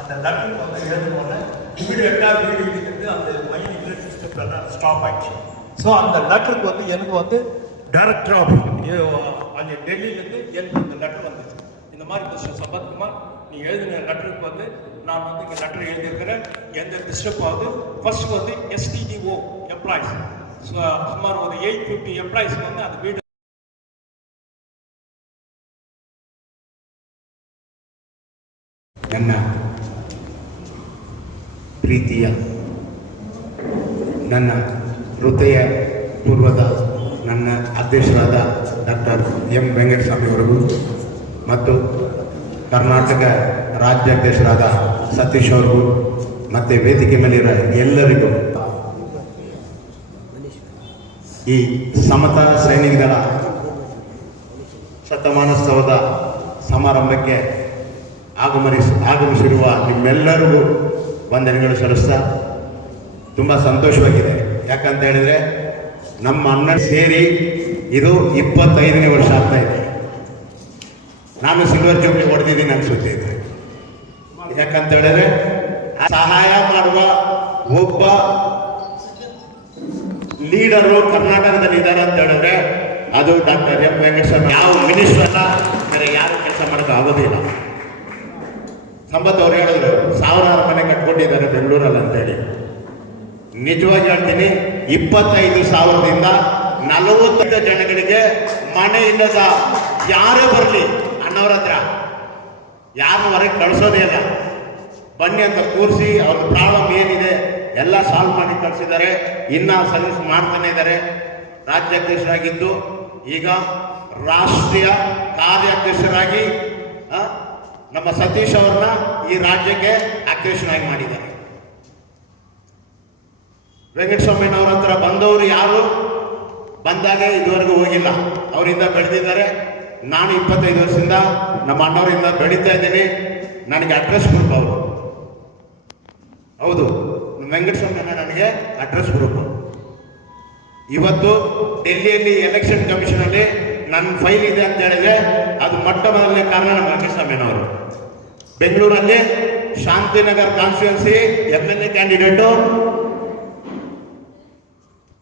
அந்த letter வந்து எழுதுனோடனே இமீடியட்டாக வீடு இடிக்கிறது அந்த மைன் inlet system எல்லாம் stop ஆயிடுச்சு. So அந்த லெட்டருக்கு வந்து எனக்கு வந்து டைரக்டர் ஆஃப் அங்கே டெல்லியிலேருந்து எனக்கு இந்த லெட்டர் வந்துச்சு. இந்த மாதிரி மிஸ்டர் சம்பத்குமார், நீ எழுதின லெட்டருக்கு வந்து நான் வந்து இங்கே லெட்டர் எழுதியிருக்கிறேன், எந்த டிஸ்டர்ப் ஆகுது. ஃபர்ஸ்ட் வந்து STDO எம்ப்ளாயிஸ் சுமார் ஒரு 850 எம்ப்ளாயிஸ்க்கு வந்து அந்த வீடு ನನ್ನ ಪ್ರೀತಿಯ ನನ್ನ ಹೃದಯ ಪೂರ್ವದ ನನ್ನ ಅಧ್ಯಕ್ಷರಾದ ಡಾಕ್ಟರ್ ವೆಂಕಟಸ್ವಾಮಿ ಅವರಿಗೂ ಮತ್ತು ಕರ್ನಾಟಕ ರಾಜ್ಯಾಧ್ಯಕ್ಷರಾದ ಸತೀಶ್ ಅವ್ರಿಗೂ ಮತ್ತು ವೇದಿಕೆ ಮೇಲಿರೋ ಎಲ್ಲರಿಗೂ ಈ ಸಮತಾ ಸೈನಿಕರ ಶತಮಾನೋತ್ಸವದ ಸಮಾರಂಭಕ್ಕೆ ಆಗಮಿಸಿರುವ ನಿಮ್ಮೆಲ್ಲರಿಗೂ ವಂದನೆಗಳು ಸಲ್ಲಿಸ್ತಾ ತುಂಬ ಸಂತೋಷವಾಗಿದೆ. ಯಾಕಂತ ಹೇಳಿದ್ರೆ ನಮ್ಮ ಅಣ್ಣ ಸೇರಿ ಇದು 25ನೇ ವರ್ಷ ಆಗ್ತಾ ಇದೆ. ನಾನು ಸಿಲ್ವರ್ ಜೂಬ್ಲಿ ಹೊಡೆದಿದ್ದೀನಿ ಅನ್ಸುತ್ತೆ. ಯಾಕಂತ ಹೇಳಿದ್ರೆ ಸಹಾಯ ಮಾಡುವ ಒಬ್ಬ ಲೀಡರು ಕರ್ನಾಟಕದಲ್ಲಿ ಇದ್ದಾರೆ ಅಂತ ಹೇಳಿದ್ರೆ ಅದು ಡಾಕ್ಟರ್ ವೆಂಕಟಸ್ವಾಮಿ. ಯಾವ ಮಿನಿಸ್ಟರ್ನ ಬೇರೆ ಯಾರು ಕೆಲಸ ಮಾಡೋದು ಆಗೋದಿಲ್ಲ. ಸಂಪತ್ ಅವ್ರು ಹೇಳಿದ್ರು 1000 ಮನೆ ಕಟ್ಕೊಂಡಿದ್ದಾರೆ ಬೆಂಗಳೂರಲ್ಲಿ ಅಂತೇಳಿ. ನಿಜವಾಗಿ ಹೇಳ್ತೀನಿ, 25,000ದಿಂದ 40 ಜನಗಳಿಗೆ ಮನೆ ಇಲ್ಲದ ಯಾರೇ ಬರಲಿ ಅಣ್ಣವ್ರ ಹತ್ರ ಯಾರು ಹೊರಗೆ ಕಳಿಸೋದೇ ಇಲ್ಲ. ಬನ್ನಿ ಅಂತ ಕೂರಿಸಿ ಅವ್ರ ಪ್ರಾಬ್ಲಮ್ ಏನಿದೆ ಎಲ್ಲ ಸಾಲ್ವ್ ಮಾಡಿ ಕಳಿಸಿದ್ದಾರೆ. ಇನ್ನ ಸರ್ವಿಸ್ ಮಾಡ್ತಾನೆ ಇದ್ದಾರೆ. ರಾಜ್ಯಾಧ್ಯಕ್ಷರಾಗಿದ್ದು ಈಗ ರಾಷ್ಟ್ರೀಯ ಕಾರ್ಯಾಧ್ಯಕ್ಷರಾಗಿ ನಮ್ಮ ಸತೀಶ್ ಅವ್ರನ್ನ ಈ ರಾಜ್ಯಕ್ಕೆ ಅಧ್ಯಕ್ಷನಾಗಿ ಮಾಡಿದ್ದಾರೆ. ವೆಂಕಟಸ್ವಾಮಿನವ್ರ ಹತ್ರ ಬಂದವರು ಯಾರು ಬಂದಾಗ ಇದುವರೆಗೂ ಹೋಗಿಲ್ಲ. ಅವರಿಂದ ಬೆಳೆದಿದ್ದಾರೆ. ನಾನು 25 ವರ್ಷದಿಂದ ನಮ್ಮ ಅಣ್ಣವರಿಂದ ಬೆಳೀತಾ ಇದ್ದೀನಿ. ನನಗೆ ಅಡ್ರೆಸ್ ಗ್ರೂಪ್ ಅವರು. ಹೌದು, ವೆಂಕಟಸ್ವಾಮಿನ ನನಗೆ ಅಡ್ರೆಸ್ ಗ್ರೂಪ್. ಇವತ್ತು ಡೆಲ್ಲಿಯಲ್ಲಿ ಎಲೆಕ್ಷನ್ ಕಮಿಷನ್ ಅಲ್ಲಿ ನನ್ನ ಫೈಲ್ ಇದೆ ಅಂತ ಹೇಳಿದ್ರೆ ಅದು ಮೊಟ್ಟ ಮೊದಲನೇ ಕಾರಣ ನಮ್ಮ ರಂಗಸ್ವಾಮಿನವರು. ಬೆಂಗಳೂರಲ್ಲಿ Shantinagar constituency MLA candidate,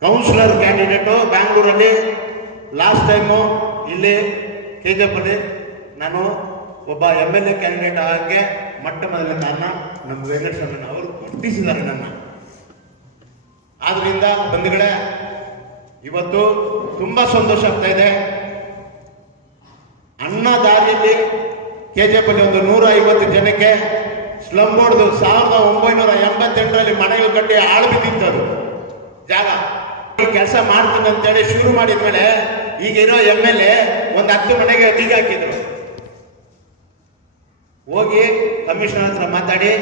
councillor candidate ಬ್ಯಾಂಗ್ಳೂರಲ್ಲಿ. ಲಾಸ್ಟ್ ಟೈಮು ಇಲ್ಲಿ KJP ನಾನು ಒಬ್ಬ MLA ಕ್ಯಾಂಡಿಡೇಟ್ ಆಗಕ್ಕೆ ಮೊಟ್ಟ ಮೊದಲನೇ ಕಾರಣ ನಮ್ಮ ವೆಂಕಟಸ್ವಾಮಿ ಅವರು ಗುರುತಿಸಿದ್ದಾರೆ ನನ್ನ. ಆದ್ರಿಂದ ಬಂಧುಗಳೇ, ಇವತ್ತು ತುಂಬಾ ಸಂತೋಷ ಆಗ್ತಾ ಇದೆ. ಅಣ್ಣ ದಾರಿಯಲ್ಲಿ KJP ಒಂದು 150 ಜನಕ್ಕೆ ಸ್ಲಮ್ ಬೋರ್ಡ್ 1988ರಲ್ಲಿ ಮನೆಗಳು ಕಟ್ಟಿ ಆಳು ಬಿದ್ದಿತ್ತದು ಜಾಗ. ಈ ಕೆಲಸ ಮಾಡ್ತೀನಿ ಅಂತೇಳಿ ಶುರು ಮಾಡಿದ್ಮೇಲೆ ಈಗಿರೋ MLA ಒಂದು 10 ಮನೆಗೆ ಬೀಗ ಹಾಕಿದ್ರು. ಹೋಗಿ ಕಮಿಷನರ್ ಹತ್ರ ಮಾತಾಡಿ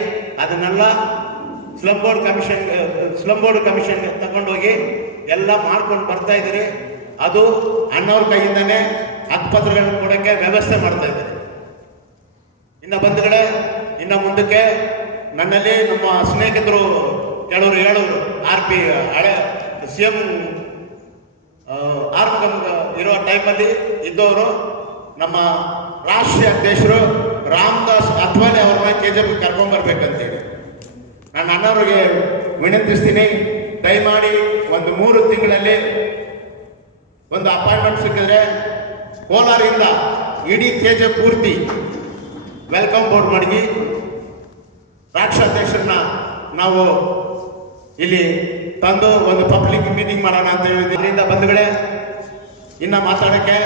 ಅದನ್ನೆಲ್ಲ ಸ್ಲಮ್ ಬೋರ್ಡ್ ಕಮಿಷನ್ ತಗೊಂಡೋಗಿ ಎಲ್ಲ ಮಾಡ್ಕೊಂಡು ಬರ್ತಾ ಇದ್ದೀರಿ. ಅದು ಅಣ್ಣವ್ರ ಕೈಯಿಂದಾನೆ ಹಕ್ಕುಪತ್ರಗಳನ್ನು ಕೊಡೋಕ್ಕೆ ವ್ಯವಸ್ಥೆ ಮಾಡ್ತಾ ಇದ್ದಾರೆ. ಇನ್ನು ಬಂಧುಗಳೇ, ಇನ್ನು ಮುಂದಕ್ಕೆ ನನ್ನಲ್ಲಿ ನಮ್ಮ ಸ್ನೇಹಿತರು ಕೆಲವರು ಹೇಳೋರು RP ಹಳೆ CM ಆರ್ಮ್ ಇರೋ ಟೈಮಲ್ಲಿ ಇದ್ದವರು ನಮ್ಮ ರಾಷ್ಟ್ರೀಯ ಅಧ್ಯಕ್ಷರು ರಾಮದಾಸ್ ಅಥವಾಲೆ ಅವ್ರನ್ನ KJP ಕರ್ಕೊಂಡ್ಬರ್ಬೇಕಂತೇಳಿ ನಾನು ಅಣ್ಣವ್ರಿಗೆ ವಿನಂತಿಸ್ತೀನಿ. ದಯಮಾಡಿ ಒಂದು 3 ತಿಂಗಳಲ್ಲಿ ಒಂದು ಅಪಾಯಿಂಟ್ಮೆಂಟ್ ಸಿಕ್ಕಿದ್ರೆ ಕೋಲಾರಿಂದ ಇಡೀ KJP ಪೂರ್ತಿ ವೆಲ್ಕಮ್ ಬೋರ್ಡ್ ಮಾಡಿ ರಾಷ್ಟ್ರ ಅಧ್ಯಕ್ಷರನ್ನ ನಾವು ಇಲ್ಲಿ ತಂದು ಒಂದು ಪಬ್ಲಿಕ್ ಮೀಟಿಂಗ್ ಮಾಡೋಣ ಅಂತ ಹೇಳಿದ್ವಿ. ಅದರಿಂದ ಬಂಧುಗಳೇ, ಇನ್ನ ಮಾತಾಡಕ್ಕೆ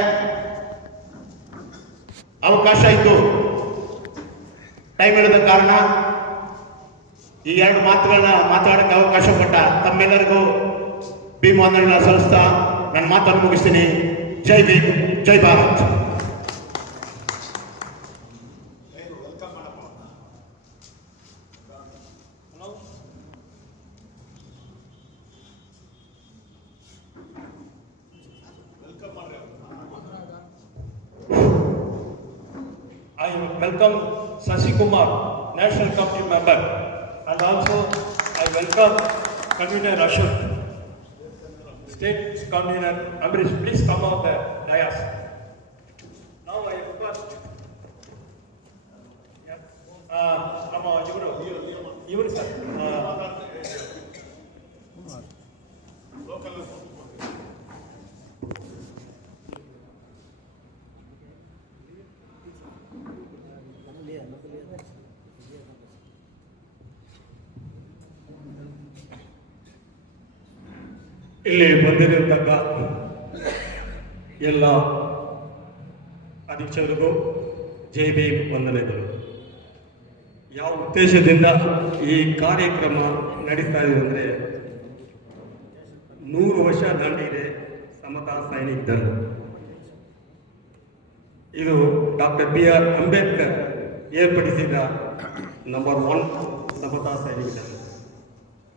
ಅವಕಾಶ ಇತ್ತು, ಟೈಮ್ ಇಡದ ಕಾರಣ ಈ 2 ಮಾತುಗಳನ್ನ ಮಾತಾಡಕ್ಕೆ ಅವಕಾಶ ಕೊಟ್ಟ ತಮ್ಮೆಲ್ಲರಿಗೂ ಭೀಮವಂದನೆಗಳನ್ನ ಸಲ್ಲಿಸ್ತಾ ನನ್ನ ಮಾತನ್ನು ಮುಗಿಸ್ತೀನಿ. ಜೈ ಭೀಮ್, ಜೈ Bharat. I welcome Shashi Kumar, National Committee member, and also I welcome Convener Ashok, State Convener Amrish. Please come out the dais. Now I request ಇವರು ಸರ್ ಇಲ್ಲಿ ಬಂದಿರತಕ್ಕ ಎಲ್ಲ ಅಧ್ಯಕ್ಷರಿಗೂ ಜೈ ಭೀಮ್ ವಂದನೆಗಳು. ಯಾವ ಉದ್ದೇಶದಿಂದ ಈ ಕಾರ್ಯಕ್ರಮ ನಡೀತಾ ಇದೆ ಅಂದರೆ 100 ವರ್ಷ ದಾಂಡಿದೆ ಸಮತಾ ಸೈನಿಕ ದಳ. ಇದು ಡಾಕ್ಟರ್ BR ಅಂಬೇಡ್ಕರ್ ಏರ್ಪಡಿಸಿದ ನಂಬರ್ 1 ಸಮತಾ ಸೈನಿಕ ದಳ.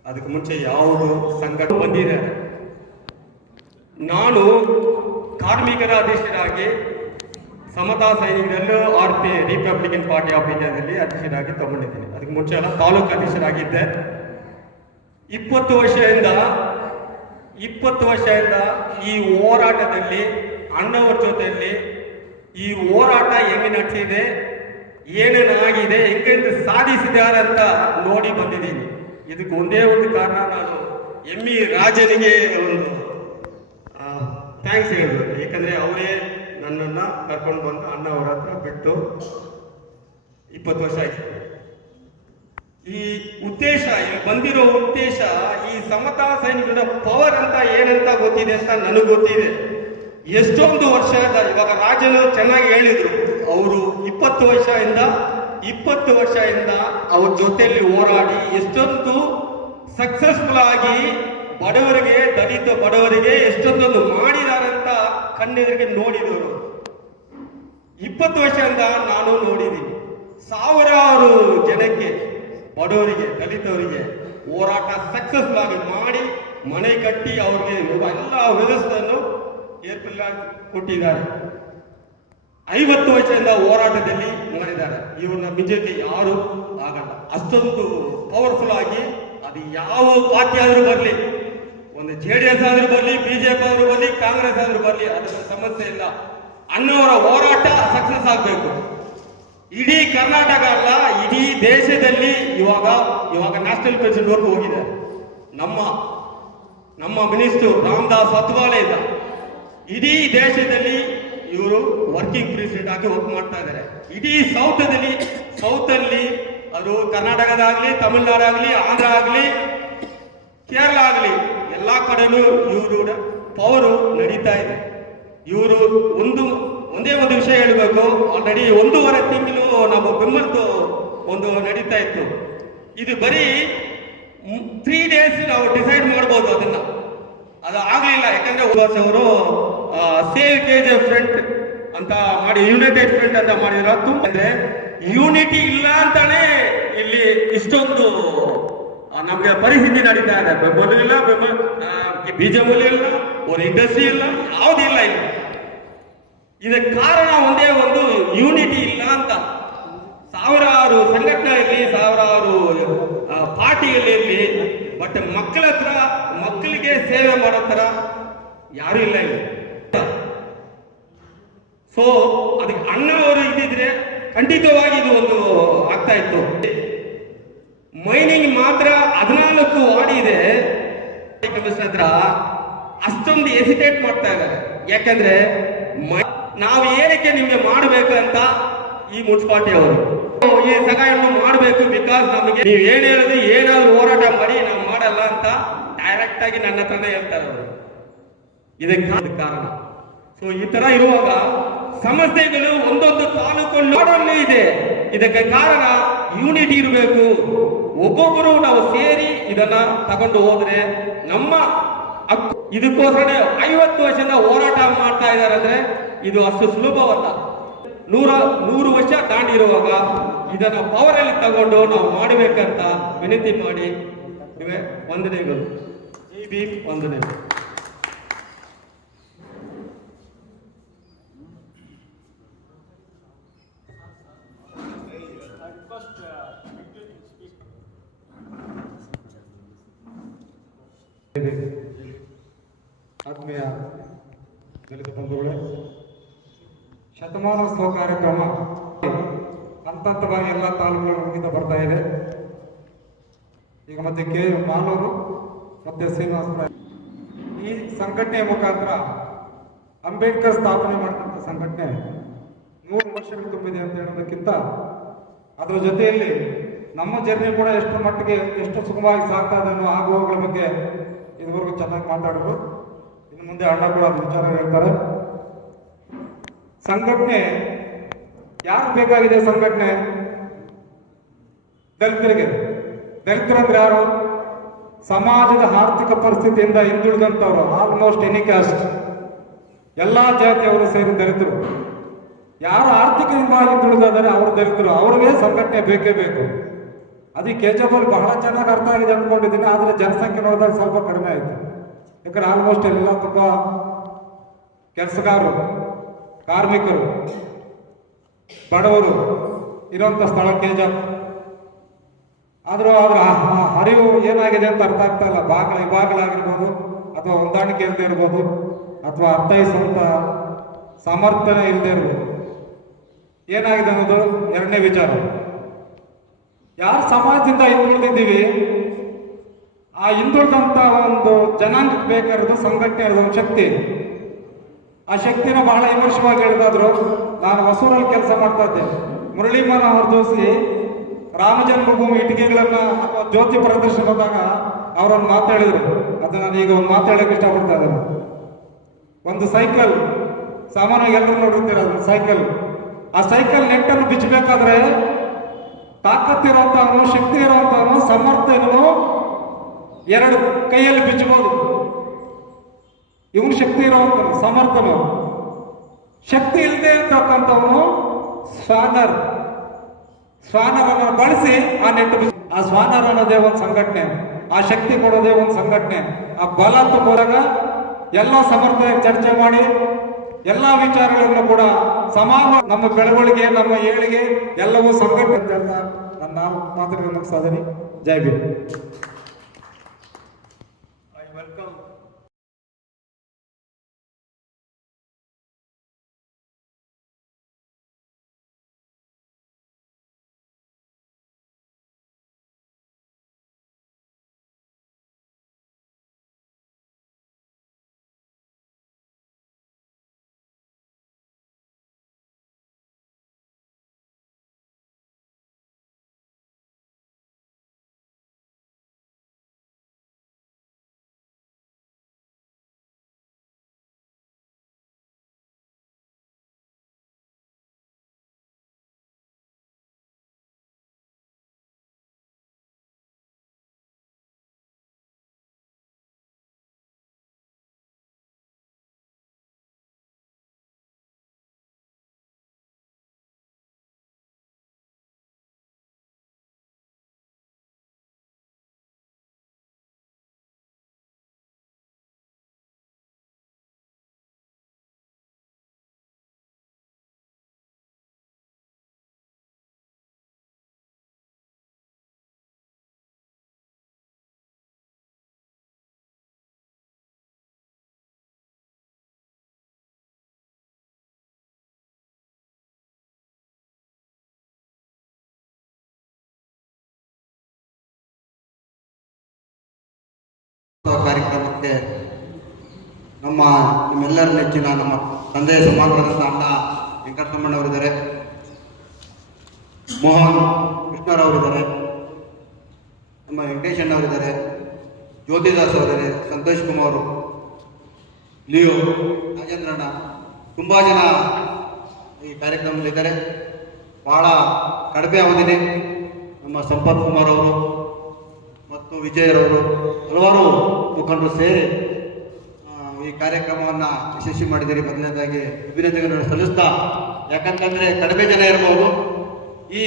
ಅದಕ್ಕೆ ಮುಂಚೆ ಯಾವುದು ಸಂಘಟನೆ ಬಂದಿದೆ. ನಾನು ಕಾರ್ಮಿಕರ ಅಧ್ಯಕ್ಷರಾಗಿ ಸಮತಾ ಸೈನಿಕರಲ್ಲೂ RP ರಿಪಬ್ಲಿಕನ್ ಪಾರ್ಟಿ ಆಫ್ ಇಂಡಿಯಾದಲ್ಲಿ ಅಧ್ಯಕ್ಷರಾಗಿ ತಗೊಂಡಿದ್ದೀನಿ. ಅದಕ್ಕೆ ಮುಂಚೆ ಎಲ್ಲ ತಾಲೂಕು ಅಧ್ಯಕ್ಷರಾಗಿದ್ದೆ. 20 ವರ್ಷದಿಂದ ಈ ಹೋರಾಟದಲ್ಲಿ ಅಣ್ಣವ್ರ ಜೊತೆಯಲ್ಲಿ ಈ ಹೋರಾಟ ಹೆಂಗೆ ನಡೆಸಿದೆ, ಏನೇನಾಗಿದೆ, ಹೆಂಗೆ ಸಾಧಿಸಿದ್ದಾರೆ ಅಂತ ನೋಡಿ ಬಂದಿದ್ದೀನಿ. ಇದಕ್ಕೆ ಒಂದೇ ಒಂದು ಕಾರಣ, ನಾನು ME ರಾಜನಿಗೆ ಒಂದು ಥ್ಯಾಂಕ್ಸ್ ಹೇಳ್ಬೇಕು. ಏಕೆಂದರೆ ಅವರೇ ನನ್ನನ್ನು ಕರ್ಕೊಂಡು ಬಂದು ಅಣ್ಣ ಅವರ ಹತ್ರ ಬಿಟ್ಟು 20 ವರ್ಷ ಆಯ್ತು. ಈ ಉದ್ದೇಶ, ಇಲ್ಲಿ ಬಂದಿರೋ ಉದ್ದೇಶ, ಈ ಸಮತಾ ಸೈನಿಕರ ಪವರ್ ಅಂತ ಏನಂತ ಗೊತ್ತಿದೆ ಅಂತ ನನಗೆ ಗೊತ್ತಿದೆ. ಎಷ್ಟೊಂದು ವರ್ಷದ, ಇವಾಗ ರಾಜನು ಚೆನ್ನಾಗಿ ಹೇಳಿದ್ರು, ಅವರು 20 ವರ್ಷದಿಂದ ಅವ್ರ ಜೊತೆಯಲ್ಲಿ ಹೋರಾಡಿ ಎಷ್ಟೊಂದು ಸಕ್ಸಸ್ಫುಲ್ ಆಗಿ ಬಡವರಿಗೆ, ದಲಿತ ಬಡವರಿಗೆ ಎಷ್ಟೊಂದೊಂದು ಮಾಡಿದಾರಂತ ಕಣ್ಣೆದುರಿಗೆ ನೋಡಿದವರು. 20 ವರ್ಷದಿಂದ ನಾನು ನೋಡಿದ್ದೀನಿ. ಸಾವಿರಾರು ಜನಕ್ಕೆ, ಬಡವರಿಗೆ, ದಲಿತವರಿಗೆ ಹೋರಾಟ ಸಕ್ಸಸ್ಫುಲ್ ಆಗಿ ಮಾಡಿ ಮನೆ ಕಟ್ಟಿ ಅವ್ರಿಗೆ ಎಲ್ಲ ವ್ಯವಸ್ಥೆಯನ್ನು ಕೊಟ್ಟಿದ್ದಾರೆ. 50 ವರ್ಷದಿಂದ ಹೋರಾಟದಲ್ಲಿ ಮಾಡಿದ್ದಾರೆ. ಇವ್ರನ್ನ ಬಿಜೆಪಿ ಯಾರು ಆಗಲ್ಲ. ಅಷ್ಟೊಂದು ಪವರ್ಫುಲ್ ಆಗಿ, ಅದು ಯಾವ ಪಾರ್ಟಿ ಆದ್ರೂ ಬರಲಿ, ಒಂದು JDS ಆದ್ರೂ ಬರಲಿ, BJP ಆದ್ರೂ ಬರಲಿ, ಕಾಂಗ್ರೆಸ್ ಆದ್ರೂ ಬರಲಿ, ಅದರ ಸಮಸ್ಯೆ ಇಲ್ಲ. ಅಣ್ಣವರ ಹೋರಾಟ ಸಕ್ಸಸ್ ಆಗಬೇಕು. ಇಡೀ ಕರ್ನಾಟಕ ಅಲ್ಲ, ಇಡೀ ದೇಶದಲ್ಲಿ ಇವಾಗ ನ್ಯಾಷನಲ್ ಪ್ರೆಸಿಡೆಂಟ್ ವರ್ಗು ಹೋಗಿದೆ. ನಮ್ಮ ಮಿನಿಸ್ಟರ್ ರಾಮದಾಸ್ ಅತ್ವಾಲೆಯಿಂದ ಇಡೀ ದೇಶದಲ್ಲಿ ಇವರು ವರ್ಕಿಂಗ್ ಪ್ರೆಸಿಡೆಂಟ್ ಆಗಿ ವರ್ಕ್ ಮಾಡ್ತಾ ಇದ್ದಾರೆ. ಇಡೀ ಸೌತಲ್ಲಿ ಅದು ಕರ್ನಾಟಕದಾಗ್ಲಿ, ತಮಿಳುನಾಡಾಗ್ಲಿ, ಆಂಧ್ರ ಆಗಲಿ, ಕೇರಳ ಆಗಲಿ ಎಲ್ಲಾ ಕಡೆನೂ ಇವರು ಪವರು ನಡೀತಾ ಇದೆ. ಇವರು ಒಂದೇ ಒಂದು ವಿಷಯ ಹೇಳಬೇಕು. ಆಲ್ರೆಡಿ 1.5 ತಿಂಗಳು ನಾವು ಬೆಂಬಲದ್ದು ಒಂದು ನಡೀತಾ ಇತ್ತು. ಇದು ಬರೀ 3 days ನಾವು ಡಿಸೈಡ್ ಮಾಡ್ಬೋದು. ಅದು ಆಗಲಿಲ್ಲ. ಯಾಕಂದ್ರೆ ಅವರು ಸೇವ್ KGF ಫ್ರಂಟ್ ಅಂತ ಮಾಡಿ ಯುನೈಟೆಡ್ ಫ್ರಂಟ್ ಅಂತ ಮಾಡಿರೋ. ಅಂದ್ರೆ ಯೂನಿಟಿ ಇಲ್ಲ ಅಂತಾನೆ ಇಲ್ಲಿ ಇಷ್ಟೊಂದು ನಮ್ಗೆ ಪರಿಸ್ಥಿತಿ ನಡೀತಾ ಇದೆ. ಬೆಂಬಲ ಇಲ್ಲ, ಬೀಜಮೂಲ್ಯ ಇಲ್ಲ, ಒಂದು ಇಂಡಸ್ಟ್ರಿ ಇಲ್ಲ, ಯಾವುದಿಲ್ಲ ಇಲ್ಲ. ಇದಕ್ಕೆ ಕಾರಣ ಒಂದೇ ಒಂದು, ಯೂನಿಟಿ ಇಲ್ಲ ಅಂತ. ಸಾವಿರಾರು ಸಂಘಟನೆ ಇರಲಿ, ಸಾವಿರಾರು ಪಾರ್ಟಿಗಳಿರಲಿ, ಬಟ್ ಮಕ್ಕಳಿಗೆ ಸೇವೆ ಮಾಡೋ ತರ ಯಾರು ಇಲ್ಲ ಇಲ್ಲಿ. ಸೊ ಅದಕ್ಕೆ ಅಣ್ಣವರು ಇದ್ದಿದ್ರೆ ಖಂಡಿತವಾಗಿ ಇದು ಒಂದು ಆಗ್ತಾ ಇತ್ತು. ಮೈನಿಂಗ್ ಮಾತ್ರ 14 ವಾರ್ಡ್ ಇದೆ. ಹತ್ರ ಅಷ್ಟೊಂದು ಎಸಿಟೇಟ್ ಮಾಡ್ತಾ ಇದ್ದಾರೆ. ಯಾಕಂದ್ರೆ ನಾವು ಏನಕ್ಕೆ ನಿಮ್ಗೆ ಮಾಡಬೇಕಂತ ಈ ಮುನ್ಸಿಪಾಲಿಟಿ ಅವರು ಈ ಸಹಾಯವನ್ನು ಮಾಡಬೇಕು. ಬಿಕಾಸ್ ನಮಗೆ ನೀವು ಏನ್ ಹೇಳಿದ್ರೆ ಏನಾದ್ರು ಹೋರಾಟ ಮಾಡಿ ನಾವು ಮಾಡಲ್ಲ ಅಂತ ಡೈರೆಕ್ಟ್ ಆಗಿ ನನ್ನ ಹತ್ರನೇ ಹೇಳ್ತಾರೆ ಅವರು. ಇದಕ್ಕೆ ಕಾರಣ. ಸೊ ಈ ತರ ಇರುವಾಗ ಸಮಸ್ಯೆಗಳು ಒಂದೊಂದು ತಾಲೂಕು ಇದೆ. ಇದಕ್ಕೆ ಕಾರಣ ಯೂನಿಟಿ ಇರಬೇಕು. ಒಬ್ಬೊಬ್ಬರು ನಾವು ಸೇರಿ ಇದನ್ನ ತಗೊಂಡು ಹೋದ್ರೆ ನಮ್ಮ ಇದಕ್ಕೋಸ್ಕರ 50 ವರ್ಷದಿಂದ ಹೋರಾಟ ಮಾಡ್ತಾ ಇದ್ದಾರೆ. ಅಂದ್ರೆ ಇದು ಅಷ್ಟು ಸುಲಭವಲ್ಲ. 100 ವರ್ಷ ದಾಂಡಿರುವಾಗ ಇದನ್ನ ಪವರ್ ಅಲ್ಲಿ ತಗೊಂಡು ನಾವು ಮಾಡಬೇಕಂತ ವಿನಂತಿ ಮಾಡಿ ವಂದನೆಗಳು. ವಂದನೆಗಳು. ಆತ್ಮೀಯ ದಲಿತ ಬಂಧುಗಳೇ, ಶತಮಾನೋತ್ಸವ ಕಾರ್ಯಕ್ರಮ ಹಂತವಾಗಿ ಎಲ್ಲ ತಾಲೂಕುಗಳು ಮುಗಿದ ಬರ್ತಾ ಇದೆ. ಈಗ ಮತ್ತೆ ಮಾಲೂರು ಮತ್ತೆ ಶ್ರೀನಿವಾಸ ಈ ಸಂಘಟನೆಯ ಮುಖಾಂತರ ಅಂಬೇಡ್ಕರ್ ಸ್ಥಾಪನೆ ಮಾಡಿದಂಥ ಸಂಘಟನೆ 100 ವರ್ಷಗಳು ತುಂಬಿದೆ ಅಂತ ಹೇಳೋದಕ್ಕಿಂತ ಅದರ ಜೊತೆಯಲ್ಲಿ ನಮ್ಮ ಜರ್ನಿ ಕೂಡ ಎಷ್ಟು ಸುಗಮವಾಗಿ ಸಾಗ್ತಾ ಇದೆ ಅನ್ನೋ ಆಗುವಗಳ ಬಗ್ಗೆ ಇದುವರೆಗೂ ಚೆನ್ನಾಗಿ ಮಾತಾಡಿದ್ರು. ಇನ್ನು ಮುಂದೆ ಅಣ್ಣ ಕೂಡ ಅದು ವಿಚಾರ ಹೇಳ್ತಾರೆ. ಸಂಘಟನೆ ಯಾರು ಬೇಕಾಗಿದೆ? ಸಂಘಟನೆ ದಲಿತರಿಗೆ. ದಲಿತರಂದ್ರೆ ಯಾರು? ಸಮಾಜದ ಆರ್ಥಿಕ ಪರಿಸ್ಥಿತಿಯಿಂದ ಹಿಂದುಳಿದಂಥವ್ರು. ಆಲ್ಮೋಸ್ಟ್ ಎನಿ ಕಾಸ್ಟ್, ಎಲ್ಲಾ ಜಾತಿಯವರು ಸೇರಿ ದಲಿತರು. ಯಾರು ಆರ್ಥಿಕದಿಂದ ಹಿಂದುಳಿದಾದರೆ ಅವರು ದಲಿತರು. ಅವ್ರಿಗೆ ಸಂಘಟನೆ ಬೇಕೇ ಬೇಕು. ಅದು KGF ಬಹಳ ಚೆನ್ನಾಗಿ ಅರ್ಥ ಆಗಿದೆ ಅಂದ್ಕೊಂಡಿದ್ದೀನಿ. ಆದರೆ ಜನಸಂಖ್ಯೆ ನೋಡಿದಾಗ ಸ್ವಲ್ಪ ಕಡಿಮೆ ಆಯಿತು. ಯಾಕಂದ್ರೆ ಆಲ್ಮೋಸ್ಟ್ ಎಲ್ಲ ತುಂಬ ಕೆಲಸಗಾರರು, ಕಾರ್ಮಿಕರು, ಬಡವರು ಇರುವಂಥ ಸ್ಥಳ KGF. ಆದರೂ ಅದರ ಅರಿವು ಏನಾಗಿದೆ ಅಂತ ಅರ್ಥ ಆಗ್ತಾ ಇಲ್ಲ. ವಿಭಾಗಗಳಾಗಿರ್ಬೋದು, ಅಥವಾ ಹೊಂದಾಣಿಕೆ ಇಲ್ಲದೆ ಇರ್ಬೋದು, ಅಥವಾ ಅರ್ಥೈಸುವಂಥ ಸಮರ್ಥನೆ ಇಲ್ಲದೆ ಇರ್ಬೋದು. ಏನಾಗಿದೆ ಅನ್ನೋದು ಎರಡನೇ ವಿಚಾರ. ಯಾರು ಸಮಾಜದಿಂದ ಹಿಂದುಳಿದಿದ್ದೀವಿ, ಆ ಹಿಂದುಳಿದಂಥ ಒಂದು ಜನಾಂಗಕ್ಕೆ ಬೇಕಾಗಿರೋದು ಸಂಘಟನೆ ಇರೋದು ಒಂದು ಶಕ್ತಿ. ಆ ಶಕ್ತಿನ ಬಹಳ ವಿಮರ್ಶವಾಗಿ ಹೇಳಿದಾದ್ರು. ನಾನು ಹೊಸೂರಲ್ಲಿ ಕೆಲಸ ಮಾಡ್ತಾ ಇದ್ದೆ. ಮುರಳಿ ಮನೋಹರ್ ಜೋಶಿ ರಾಮ ಜನ್ಮಭೂಮಿ ಇಟ್ಟಿಗೆಗಳನ್ನ ಅಥವಾ ಜ್ಯೋತಿ ಪ್ರದರ್ಶನ ಹೋದಾಗ ಅವರೊಂದು ಮಾತಾಡಿದ್ರು. ಅದು ನಾನು ಈಗ ಒಂದು ಮಾತಾಡೋಕೆ ಇಷ್ಟಪಡ್ತಾ ಇದ್ದೇನೆ. ಒಂದು ಸೈಕಲ್, ಸಾಮಾನ್ಯವಾಗಿ ಎಲ್ಲರೂ ನೋಡಿರ್ತೀರ, ಅದು ಸೈಕಲ್. ಆ ಸೈಕಲ್ ನೆಟ್ಟನ್ನು ಬಿಚ್ಚಬೇಕಾದ್ರೆ ತಾಕತ್ತಿರುವಂತವನು, ಶಕ್ತಿ ಇರುವಂತವನು, ಸಮರ್ಥನು 2 ಕೈಯಲ್ಲಿ ಬಿಚ್ಚಬಹುದು. ಇವನು ಶಕ್ತಿ ಇರುವಂತನು, ಸಮರ್ಥನು. ಶಕ್ತಿ ಇಲ್ಲದೆ ಇರ್ತಕ್ಕಂಥವನು ಸ್ವಾನರ್. ಸ್ವಾನರನ್ನು ಬಳಸಿ ಆ ನೆಟ್ಟು ಆ ಸ್ವಾನರ್ ಅನ್ನೋದೇ ಒಂದು ಸಂಘಟನೆ. ಆ ಶಕ್ತಿ ಕೊಡೋದೇ ಒಂದು ಸಂಘಟನೆ. ಆ ಬಲ ತಗೋದಾಗ ಎಲ್ಲ ಸಮರ್ಥವಾಗಿ ಚರ್ಚೆ ಮಾಡಿ ಎಲ್ಲ ವಿಚಾರಗಳನ್ನು ಕೂಡ ಸಮಾನ ನಮ್ಮ ಬೆಳವಣಿಗೆ, ನಮ್ಮ ಏಳಿಗೆ ಎಲ್ಲವೂ ಸಂಘಟನೆ ಅಂತ ನನ್ನ ಮಾತುಗಳನ್ನು ಮುಗಿಸ್ತಾ ಇದ್ದೀನಿ. ಜೈ ಭೀಮ್. ಕಾರ್ಯಕ್ರಮಕ್ಕೆ ನಿಮ್ಮೆಲ್ಲರ ನೆಚ್ಚಿನ ನಮ್ಮ ತಂದೆಯ ಸಮಾನವಾದಂಥ ಅಣ್ಣ ವೆಂಕಟರಮಣ್ಣವರಿದ್ದಾರೆ, ಮೋಹನ್ ಕೃಷ್ಣರವರಿದ್ದಾರೆ, ನಮ್ಮ ವೆಂಕಟೇಶ್ ಅಣ್ಣವರಿದ್ದಾರೆ, ಜ್ಯೋತಿದಾಸ್ ಅವರಿದ್ದಾರೆ, ಸಂತೋಷ್ ಕುಮಾರ್, ಲಿಯೋ, ರಾಜೇಂದ್ರಣ್ಣ, ತುಂಬ ಜನ ಈ ಕಾರ್ಯಕ್ರಮದಲ್ಲಿದ್ದಾರೆ. ಬಹಳ ಕಡಿಮೆ ಅವಧಿನೇ ನಮ್ಮ ಸಂಪತ್ ಕುಮಾರ್ ಅವರು ಮತ್ತು ವಿಜಯರವರು ಹಲವಾರು ಮುಖಂಡರು ಸೇರಿ ಈ ಕಾರ್ಯಕ್ರಮವನ್ನು ಯಶಸ್ವಿ ಮಾಡಿದ್ದೀರಿ. ಮೊದಲನೇದಾಗಿ ಅಭಿನಂದನೆಗಳನ್ನು ಸಲ್ಲಿಸ್ತಾ, ಯಾಕಂತಂದರೆ ಕಡಿಮೆ ಜನ ಇರ್ಬೋದು, ಈ